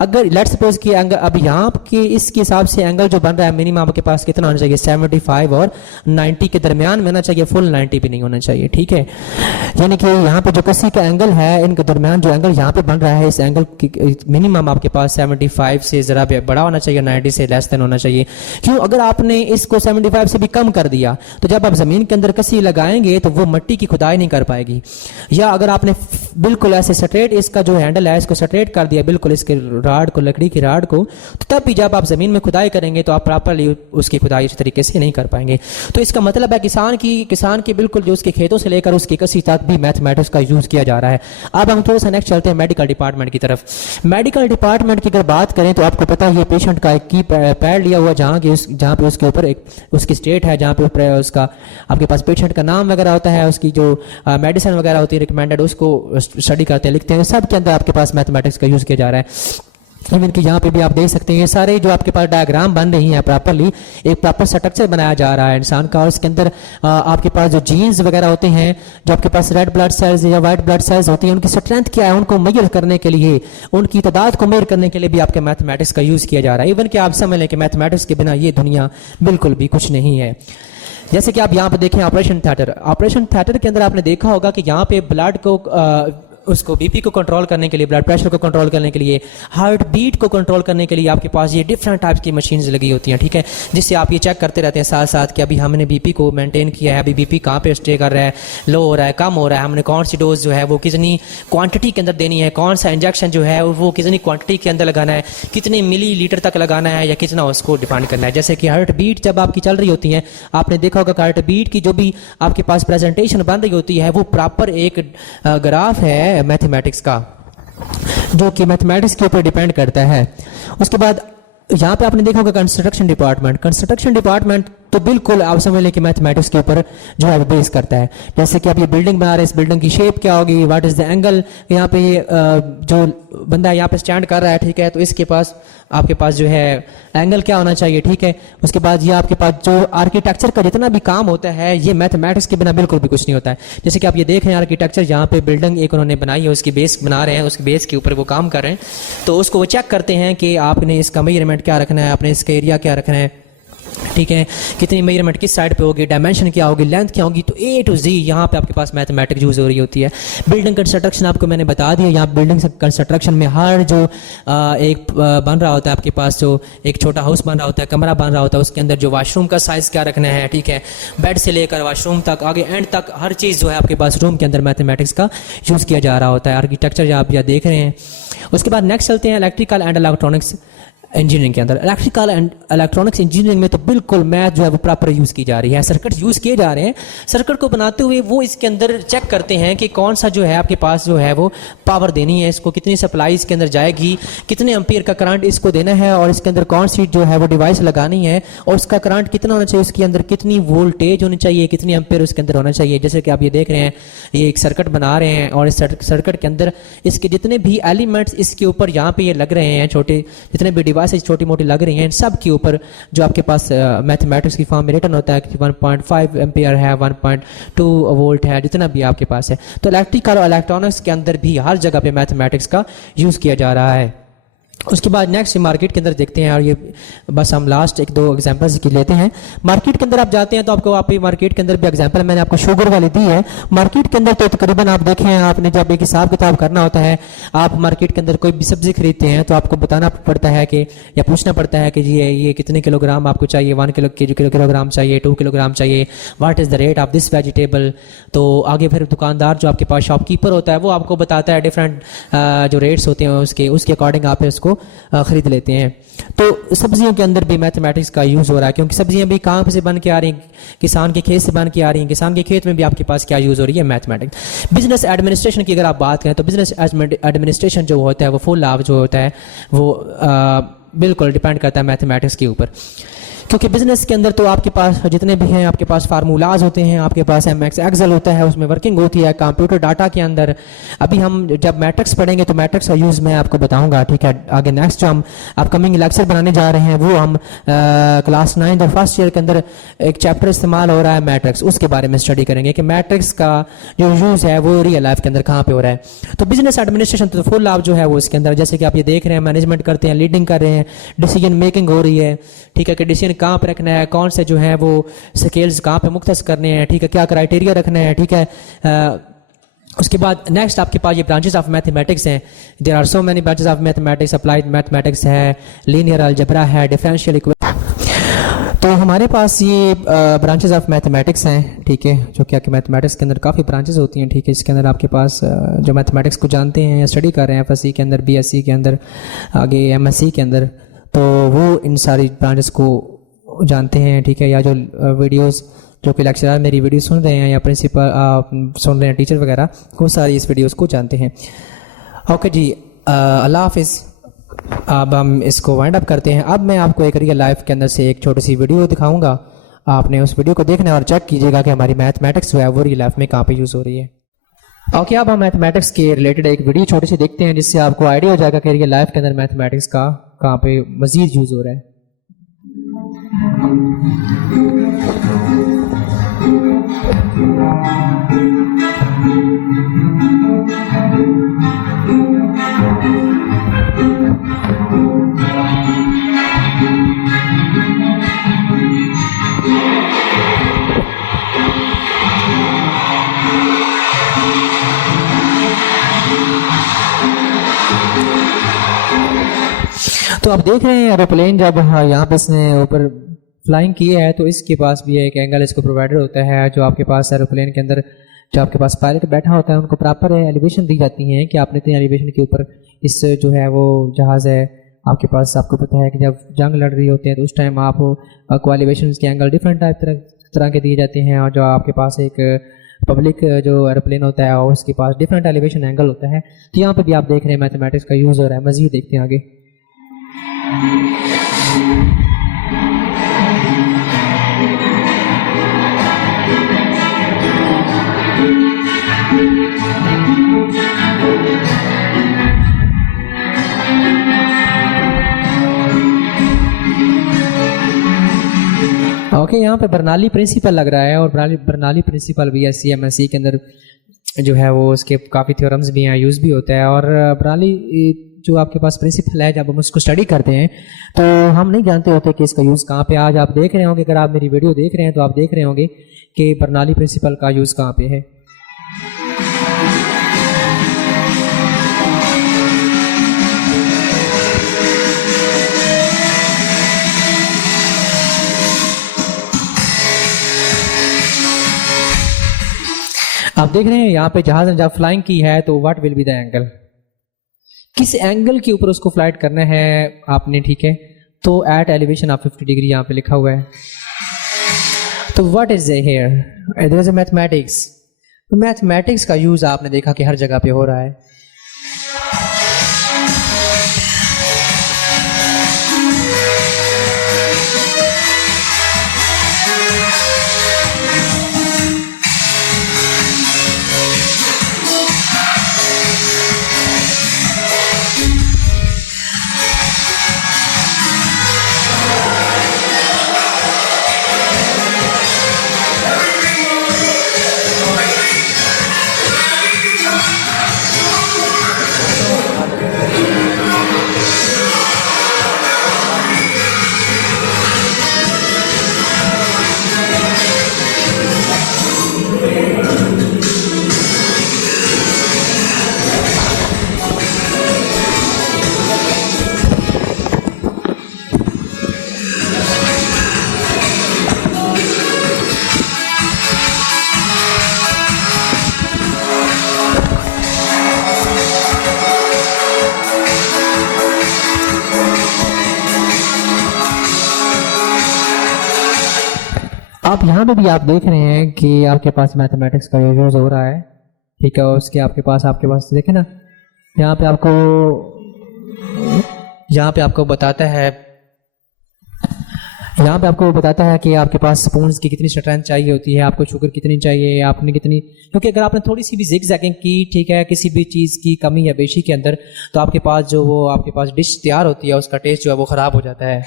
अगर लेट्स सपोज कि एंगल अब यहाँ के इसके हिसाब से एंगल जो बन रहा है मिनिमम आपके पास कितना होना चाहिए, 75 और 90 के दरमियान में होना चाहिए, फुल 90 भी नहीं होना चाहिए, ठीक है। यानी कि यहाँ पे जो कस्सी का एंगल है इनके दरमियान जो एंगल यहाँ पे बन रहा है इस एंगल की मिनिमम आपके पास 75 से जरा बड़ा होना चाहिए, 90 से लेस देन होना चाहिए। क्यों, अगर आपने इसको 75 से भी कम कर दिया तो जब आप जमीन के अंदर कस्सी लगाएंगे तो वो मिट्टी की खुदाई नहीं कर पाएगी। या अगर आपने बिल्कुल ऐसे स्ट्रेट इसका जो हैंडल है इसको स्ट्रेट कर दिया बिल्कुल इसके राड को, लकड़ी की राड को, तो तब भी जब आप जमीन में खुदाई करेंगे तो आप प्रॉपरली उसकी खुदाई इस तरीके से नहीं कर पाएंगे। तो इसका मतलब है किसान की बिल्कुल जो उसके खेतों से लेकर उसकी कस्सी तक भी मैथमेटिक्स का यूज किया जा रहा है। अब हम थोड़ा सा नेक्स्ट चलते हैं मेडिकल डिपार्टमेंट की तरफ। मेडिकल डिपार्टमेंट की अगर बात करें तो आपको पता है ये पेशेंट का एक की पैड लिया हुआ जहाँ पे उसके ऊपर एक उसकी स्टेट है, जहाँ पे उसका आपके पास पेशेंट का नाम वगैरह होता है, उसकी जो मेडिसिन वगैरह होती है रिकमेंडेड उसको स्टडी करते हैं, लिखते हैं, सब के अंदर आपके पास मैथमेटिक्स का यूज किया जा रहा है। इवन कि यहाँ पे भी आप देख सकते हैं सारे जो आपके पास डायग्राम बन रही हैं प्रॉपरली, एक प्रॉपर स्ट्रक्चर बनाया जा रहा है इंसान का और इसके अंदर आपके पास जो जीन्स वगैरह होते हैं, जो आपके पास रेड ब्लड सेल्स या वाइट ब्लड सेल्स होती हैं, उनकी स्ट्रेंथ क्या है उनको मेजर करने के लिए, उनकी तादाद को मेजर करने के लिए भी आपके मैथमेटिक्स का यूज़ किया जा रहा है। इवन कि आप समझ लें कि मैथमेटिक्स के बिना ये दुनिया बिल्कुल भी कुछ नहीं है। जैसे कि आप यहाँ पे देखें ऑपरेशन थिएटर के अंदर आपने देखा होगा कि यहाँ पे ब्लड को उसको बीपी को कंट्रोल करने के लिए, ब्लड प्रेशर को कंट्रोल करने के लिए, हार्ट बीट को कंट्रोल करने के लिए आपके पास ये डिफरेंट टाइप्स की मशीन्स लगी होती हैं, ठीक है, जिससे आप ये चेक करते रहते हैं साथ साथ कि अभी हमने बीपी को मेंटेन किया है, अभी बीपी कहाँ पे स्टे कर रहा है, लो हो रहा है, कम हो रहा है, हमने कौन सी डोज जो है वो कितनी क्वांटिटी के अंदर देनी है, कौन सा इंजेक्शन जो है वो कितनी क्वांटिटी के अंदर लगाना है, कितने मिलीलीटर तक लगाना है या कितना उसको डिपेंड करना है। जैसे कि हार्ट बीट जब आपकी चल रही होती है, आपने देखा होगा हार्ट बीट की जो भी आपके पास प्रेजेंटेशन बन रही होती है वो प्रॉपर एक ग्राफ है मैथमेटिक्स का जो कि मैथमेटिक्स के ऊपर डिपेंड करता है। उसके बाद यहाँ पे आपने देखा होगा कंस्ट्रक्शन डिपार्टमेंट तो बिल्कुल आप समझ लें कि मैथमेटिक्स के ऊपर जो है बेस करता है। जैसे कि आप ये बिल्डिंग बना रहे हैं, इस बिल्डिंग की शेप क्या होगी, व्हाट इज द एंगल, यहाँ पे जो बंदा यहाँ पे स्टैंड कर रहा है, ठीक है, तो इसके पास आपके पास जो है एंगल क्या होना चाहिए, ठीक है। उसके बाद ये आपके पास जो आर्किटेक्चर का जितना भी काम होता है ये मैथमेटिक्स के बिना बिल्कुल भी कुछ नहीं होता है। जैसे कि आप ये देख रहे हैं आर्किटेक्चर, यहाँ पे बिल्डिंग एक उन्होंने बनाई है, उसकी बेस बना रहे हैं, उसके बेस के ऊपर वो काम कर रहे हैं, तो उसको वो चेक करते हैं कि आपने इसका मेजरमेंट क्या रखना है, आपने इसका एरिया क्या रखना है, ठीक है, कितनी मेजरमेंट किस साइड पे होगी, डायमेंशन क्या होगी, लेंथ क्या होगी, तो ए टू जी यहाँ पे आपके पास मैथमेटिक्स यूज हो रही होती है। बिल्डिंग कंस्ट्रक्शन आपको मैंने बता दिया, यहाँ बिल्डिंग कंस्ट्रक्शन में हर जो एक बन रहा होता है आपके पास, जो एक छोटा हाउस बन रहा होता है, कमरा बन रहा होता है, उसके अंदर जो वॉशरूम का साइज़ क्या रखना है, ठीक है, बेड से लेकर वॉशरूम तक आगे एंड तक हर चीज़ जो है आपके पास रूम के अंदर मैथमेटिक्स का यूज़ किया जा रहा होता है। आर्किटेक्चर आप यहाँ देख रहे हैं। उसके बाद नेक्स्ट चलते हैं इलेक्ट्रिकल एंड इलेक्ट्रॉनिक्स इंजीनियरिंग के अंदर। इलेक्ट्रिकल एंड इलेक्ट्रॉनिक्स इंजीनियरिंग में तो बिल्कुल मैथ जो है वो प्रॉपर यूज़ की जा रही है, सर्किट यूज़ किए जा रहे हैं। सर्किट को बनाते हुए वो इसके अंदर चेक करते हैं कि कौन सा जो है आपके पास जो है वो पावर देनी है, इसको कितनी सप्लाई इसके अंदर जाएगी, कितने एम्पियर का करंट इसको देना है, और इसके अंदर कौन सी जो है वो डिवाइस लगानी है, और उसका करंट कितना होना चाहिए, उसके अंदर कितनी वोल्टेज होनी चाहिए, कितनी एम्पियर उसके अंदर होना चाहिए। जैसे कि आप ये देख रहे हैं, ये एक सर्किट बना रहे हैं, और इस सर्किट के अंदर इसके जितने भी एलिमेंट्स इसके ऊपर यहाँ पे ये लग रहे हैं, छोटे जितने भी डिवाइस छोटी मोटी लग रही हैं, इन सब के ऊपर जो आपके पास मैथमेटिक्स की फॉर्म में रिटर्न होता है कि 1.5 एम्पियर है, 1.2 वोल्ट है, जितना भी आपके पास है। तो इलेक्ट्रिकल और इलेक्ट्रॉनिक्स के अंदर भी हर जगह पे मैथमेटिक्स का यूज़ किया जा रहा है। उसके बाद नेक्स्ट मार्केट के अंदर देखते हैं, और ये बस हम लास्ट एक दो एग्जांपल्स की लेते हैं। मार्केट के अंदर आप जाते हैं तो आपको आप मार्केट के अंदर भी एग्जांपल मैंने आपको शुगर वाली दी है। मार्केट के अंदर तो तकरीबन आप देखें, आपने जब एक हिसाब किताब करना होता है, आप मार्केट के अंदर कोई भी सब्जी खरीदते हैं तो आपको बताना पड़ता है कि, या पूछना पड़ता है कि जी ये कितने किलोग्राम आपको चाहिए, 1 किलोग्राम चाहिए, 2 किलोग्राम चाहिए, what is the rate of this vegetable. तो आगे फिर दुकानदार जो आपके पास शॉपकीपर होता है वो आपको बताता है डिफरेंट जो रेट्स होते हैं उसके अकॉर्डिंग आप इसको खरीद लेते हैं। तो सब्जियों के अंदर भी मैथमेटिक्स का यूज़ हो रहा है, क्योंकि सब्जियां भी कहाँ से बन के आ रही हैं, किसान के खेत से बन के आ रही हैं। किसान के खेत में भी आपके पास क्या यूज़ हो रही है, मैथमेटिक्स। बिजनेस एडमिनिस्ट्रेशन की अगर आप बात करें तो बिजनेस एडमिनिस्ट्रेशन जो होता है वो फुल लाभ जो होता है वो बिल्कुल डिपेंड करता है मैथमेटिक्स के ऊपर, क्योंकि बिजनेस के अंदर तो आपके पास जितने भी हैं आपके पास फार्मूलाज होते हैं, आपके पास एमएक्स एक्सेल होता है, उसमें वर्किंग होती है कंप्यूटर डाटा के अंदर। अभी हम जब मैट्रिक्स पढ़ेंगे तो मैट्रिक्स का यूज़ मैं आपको बताऊंगा, ठीक है। आगे नेक्स्ट जो हम अपकमिंग लेक्चर बनाने जा रहे हैं वो हम क्लास 9 और फर्स्ट ईयर के अंदर एक चैप्टर इस्तेमाल हो रहा है मैट्रिक्स, उसके बारे में स्टडी करेंगे कि मैट्रिक्स का जो यूज़ है वो रियल लाइफ के अंदर कहाँ पे हो रहा है। तो बिजनेस एडमिनिस्ट्रेशन तो फुल लाभ जो है वो इसके अंदर, जैसे कि आप ये देख रहे हैं, मैनेजमेंट करते हैं, लीडिंग कर रहे हैं, डिसीजन मेकिंग हो रही है, ठीक है, कि डिसीजन कहाँ पर रखना है, कौन से जो है वो स्केल्स कहाँ पे मुख्तस करने हैं, ठीक है, क्या क्राइटेरिया रखना है, ठीक है। उसके बाद नेक्स्ट आपके पास ये ब्रांचेस ऑफ मैथमेटिक्स हैं। There are so many branches of mathematics, applied mathematics है, लीनियर अलजेब्रा है, डिफरेंशियल इक्वेशन। तो हमारे पास ये ब्रांचेस ऑफ मैथमेटिक्स हैं, ठीक है, जो कि आपके मैथमेटिक्स के अंदर काफ़ी ब्रांचेस होती हैं, ठीक है। इसके अंदर आपके पास जो मैथमेटिक्स को जानते हैं या स्टडी कर रहे हैं एफएससी के अंदर, बीएससी के अंदर, आगे एमएससी के अंदर, तो वो इन सारी ब्रांचेस को जानते हैं, ठीक है। या जो वीडियोस जो कि लेक्चरर मेरी वीडियो सुन रहे हैं या प्रिंसिपल सुन रहे हैं, टीचर वगैरह, वो सारी इस वीडियोस को जानते हैं। ओके जी, अल्लाह हाफिज़। अब हम इसको वाइंड अप करते हैं। अब मैं आपको एक रियल लाइफ के अंदर से एक छोटी सी वीडियो दिखाऊंगा, आपने उस वीडियो को देखना है और चेक कीजिएगा कि हमारी मैथमेटिक्स जो है वो रियल लाइफ में कहाँ पे यूज़ हो रही है। ओके, अब हम मैथमेटिक्स के रिलेटेड एक वीडियो छोटी सी देखते हैं, जिससे आपको आइडिया हो जाएगा कि रियल लाइफ के अंदर मैथमेटिक्स का कहाँ पे मजीद यूज़ हो रहा है। तो आप देख रहे हैं एरोप्लेन जब यहाँ पे इसने ऊपर फ्लाइंग की है तो इसके पास भी एक एंगल इसको प्रोवाइडेड होता है, जो आपके पास एरोप्लेन के अंदर जो आपके पास पायलट बैठा होता है उनको प्रॉपर एलिवेशन दी जाती है कि आपने इतनी एलिवेशन के ऊपर इस जो है वो जहाज़ है आपके पास। आपको पता है कि जब जंग लड़ रही होती है तो उस टाइम आपको एलिवेशन के एंगल डिफरेंट तरह के दिए जाते हैं, और जो आपके पास एक पब्लिक जो एरोप्लेन होता है उसके पास डिफरेंट एलिवेशन एंगल होता है। तो यहाँ पर भी आप देख रहे हैं मैथमेटिक्स का यूज़ हो रहा है। मज़ीद देखते हैं आगे। ओके, यहाँ पे बर्नाली प्रिंसिपल लग रहा है, और बर्नाली प्रिंसिपल भी BSc MSc के अंदर जो है वो उसके काफ़ी थ्योरम्स भी हैं, यूज़ भी होता है। और बर्नाली जो आपके पास प्रिंसिपल है, जब हम उसको स्टडी करते हैं तो हम नहीं जानते होते कि इसका यूज़ कहाँ पे। आज आप देख रहे होंगे, अगर आप मेरी वीडियो देख रहे हैं तो आप देख रहे होंगे कि बर्नाली प्रिंसिपल का यूज़ कहाँ पे है। आप देख रहे हैं यहाँ पे जहाज ने जब फ्लाइंग की है तो what will be the angle, किस एंगल के ऊपर उसको फ्लाइट करना है आपने, ठीक है। तो एट एलिवेशन ऑफ 50 डिग्री यहाँ पे लिखा हुआ है। तो what is here, there is a mathematics. तो मैथमेटिक्स का यूज आपने देखा कि हर जगह पे हो रहा है। आप यहाँ पे भी आप देख रहे हैं कि आपके पास मैथमेटिक्स का यूज हो रहा है, ठीक है। उसके आपके पास देखे ना, यहाँ पे आपको बताता है, यहाँ पे आपको बताता है कि आपके पास स्पून्स की कितनी स्ट्रेंथ चाहिए होती है, आपको शुगर कितनी चाहिए, आपने कितनी, क्योंकि अगर आपने थोड़ी सी भी जिगजैगिंग की, ठीक है, किसी भी चीज़ की कमी या बेशी के अंदर, तो आपके पास जो वो आपके पास डिश तैयार होती है उसका टेस्ट जो है वो ख़राब हो जाता है।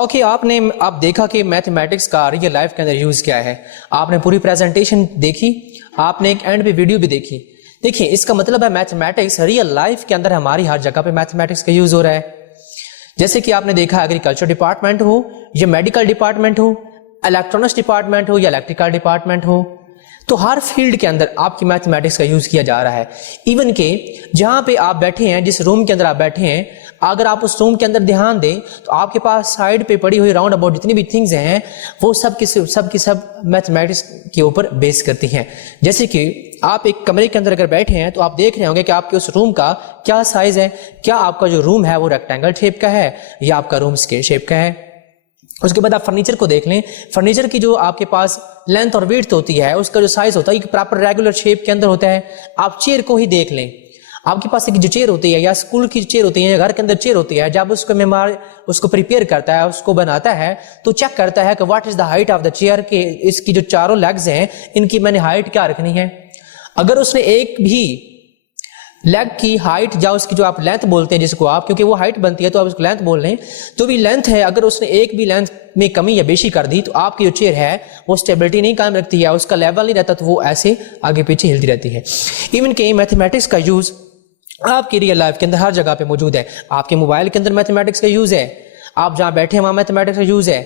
ओके, आप देखा कि मैथमेटिक्स का रियल लाइफ के अंदर यूज क्या है। आपने पूरी प्रेजेंटेशन देखी, आपने एक एंड पे वीडियो भी देखी। देखिए, इसका मतलब है मैथमेटिक्स रियल लाइफ के अंदर हमारी हर जगह पे मैथमेटिक्स का यूज हो रहा है। जैसे कि आपने देखा, एग्रीकल्चर डिपार्टमेंट हो या मेडिकल डिपार्टमेंट हो, इलेक्ट्रॉनिक्स डिपार्टमेंट हो या इलेक्ट्रिकल डिपार्टमेंट हो, तो हर फील्ड के अंदर आपकी मैथमेटिक्स का यूज किया जा रहा है। इवन के जहां पे आप बैठे हैं, जिस रूम के अंदर आप बैठे हैं, अगर आप उस रूम के अंदर ध्यान दें तो आपके पास साइड पे पड़ी हुई राउंड अबाउट जितनी भी थिंग्स हैं वो सब की सब मैथमेटिक्स के ऊपर बेस करती हैं। जैसे कि आप एक कमरे के अंदर अगर बैठे हैं तो आप देख रहे होंगे कि आपके उस रूम का क्या साइज है। क्या आपका जो रूम है वो रेक्टेंगल शेप का है या आपका रूम स्क्वायर शेप का है। उसके बाद आप फर्नीचर को देख लें, फर्नीचर की जो आपके पास लेंथ और विड्थ होती है, उसका जो साइज होता है एक प्रॉपर रेगुलर शेप के अंदर होता है। आप चेयर को ही देख लें, आपके पास एक जो चेयर होती है या स्कूल की चेयर होती है या घर के अंदर चेयर होती है, जब उसको मेहमान उसको प्रिपेयर करता है, उसको बनाता है तो चेक करता है कि what is the height of the chair, के इसकी जो चारों लेग्स हैं इनकी मैंने हाइट क्या रखनी है। अगर उसने एक भी लेग की हाइट या उसकी जो आप लेंथ बोलते हैं जिसको आप, क्योंकि वो हाइट बनती है तो आप उसको लेंथ बोल रहे हैं, तो भी लेंथ है, अगर उसने एक भी लेंथ में कमी या बेशी कर दी तो आपकी जो चेयर है वो स्टेबिलिटी नहीं कायम रखती है, उसका लेवल नहीं रहता, तो वो ऐसे आगे पीछे हिलती रहती है। इवन के मैथमेटिक्स का यूज आपकी रियल लाइफ के अंदर हर जगह पे मौजूद है। आपके मोबाइल के अंदर मैथमेटिक्स का यूज है, आप जहां बैठे हैं वहां मैथमेटिक्स का यूज है।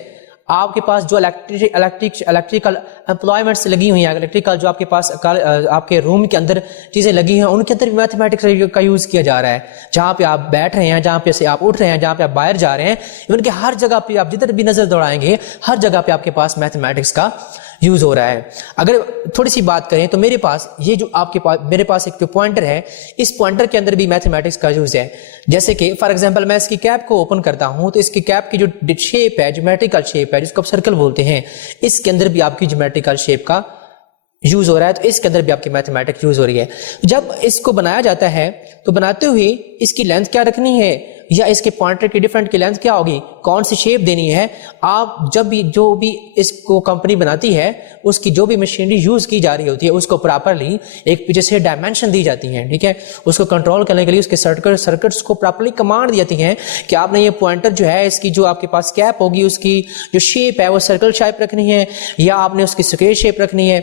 आपके पास जो इलेक्ट्रिकल एम्प्लॉयमेंट से लगी हुई है, इलेक्ट्रिकल जो आपके पास आपके रूम के अंदर चीजें लगी हैं, उनके अंदर भी मैथमेटिक्स का यूज किया जा रहा है। जहां पे आप बैठ रहे हैं, जहां पे से आप उठ रहे हैं, जहां पे आप बाहर जा रहे हैं, इवन के हर जगह पे आप जिधर भी नजर दौड़ाएंगे हर जगह पे आपके पास मैथमेटिक्स का यूज हो रहा है। अगर थोड़ी सी बात करें तो मेरे पास ये जो आपके पास मेरे पास एक पॉइंटर है, इस पॉइंटर के अंदर भी मैथमेटिक्स का यूज है। जैसे कि फॉर एग्जांपल मैं इसकी कैप को ओपन करता हूं तो इसकी कैप की जो शेप है, ज्योमेट्रिकल शेप है जिसको आप सर्कल बोलते हैं, इसके अंदर भी आपकी ज्योमेट्रिकल शेप का यूज हो रहा है, तो इसके अंदर भी आपकी मैथमेटिक्स यूज हो रही है। जब इसको बनाया जाता है तो बनाते हुए इसकी लेंथ क्या रखनी है या इसके पॉइंटर की डिफरेंट की लेंथ क्या होगी, कौन सी शेप देनी है, आप जब भी जो भी इसको कंपनी बनाती है उसकी जो भी मशीनरी यूज की जा रही होती है उसको प्रॉपरली एक पीछे से डायमेंशन दी जाती है। ठीक है, उसको कंट्रोल करने के लिए उसके सर्किट्स को प्रॉपरली कमांड दी जाती है कि आपने ये पॉइंटर जो है इसकी जो आपके पास कैप होगी उसकी जो शेप है वो सर्कल शेप रखनी है या आपने उसकी स्क्वायर शेप रखनी है।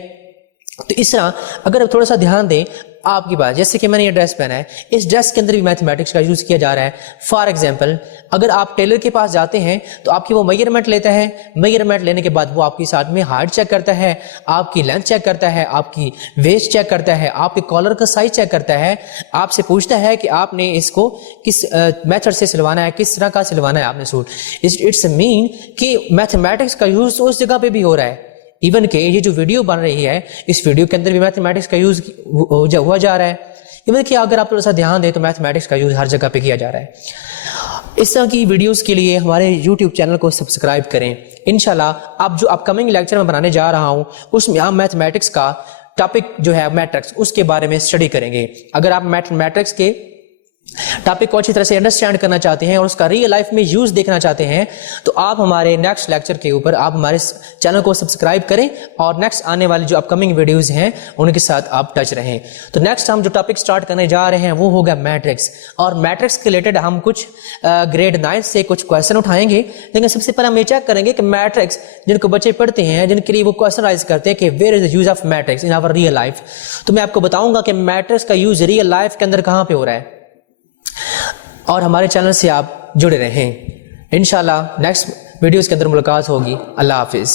तो इस तरह अगर आप थोड़ा सा ध्यान दें आपकी बात, जैसे कि मैंने ये ड्रेस पहना है, इस ड्रेस के अंदर भी मैथमेटिक्स का यूज किया जा रहा है। फॉर एग्जांपल अगर आप टेलर के पास जाते हैं तो आपकी वो मेजरमेंट लेता है, मेजरमेंट लेने के बाद वो आपकी साथ में हाइट चेक करता है, आपकी लेंथ चेक करता है, आपकी वेस्ट चेक करता है, आपके कॉलर का साइज चेक करता है, आपसे पूछता है कि आपने इसको किस मेथड से सिलवाना है, किस तरह का सिलवाना है आपने सूट। इट्स मीन कि मैथमेटिक्स का यूज उस जगह पे भी हो रहा है। इवन के ये जो वीडियो बन रही है इस वीडियो के अंदर भी मैथमेटिक्स का यूज हुआ जा रहा है। इवन कि अगर आप थोड़ा सा ध्यान दें तो मैथमेटिक्स का यूज हर जगह पे किया जा रहा है। इस तरह की वीडियोस के लिए हमारे YouTube चैनल को सब्सक्राइब करें। इंशाल्लाह अब जो अपकमिंग लेक्चर में बनाने जा रहा हूं उसमें हम मैथमेटिक्स का टॉपिक जो है मैट्रिक्स उसके बारे में स्टडी करेंगे। अगर आप मैथमेटिक्स के टॉपिक को अच्छी तरह से अंडरस्टैंड करना चाहते हैं और उसका रियल लाइफ में यूज देखना चाहते हैं तो आप हमारे नेक्स्ट लेक्चर के ऊपर आप हमारे चैनल को सब्सक्राइब करें और नेक्स्ट आने वाली जो अपकमिंग वीडियोस हैं उनके साथ आप टच रहें। तो नेक्स्ट हम जो टॉपिक स्टार्ट करने जा रहे हैं वो होगा मैट्रिक्स, और मैट्रिक्स के रिलेटेड हम कुछ ग्रेड 9 से कुछ क्वेश्चन उठाएंगे। लेकिन सबसे पहले हम ये चेक करेंगे कि मैट्रिक्स जिनको बच्चे पढ़ते हैं, जिनके लिए वो क्वेश्चन राइज करते हैं कि where is the use of matrix in our real life, तो मैं आपको बताऊंगा कि मैट्रिक्स का यूज रियल लाइफ के अंदर कहां पे हो रहा है। और हमारे चैनल से आप जुड़े रहें। इंशाल्लाह नेक्स्ट वीडियोस के अंदर मुलाकात होगी। अल्लाह हाफिज।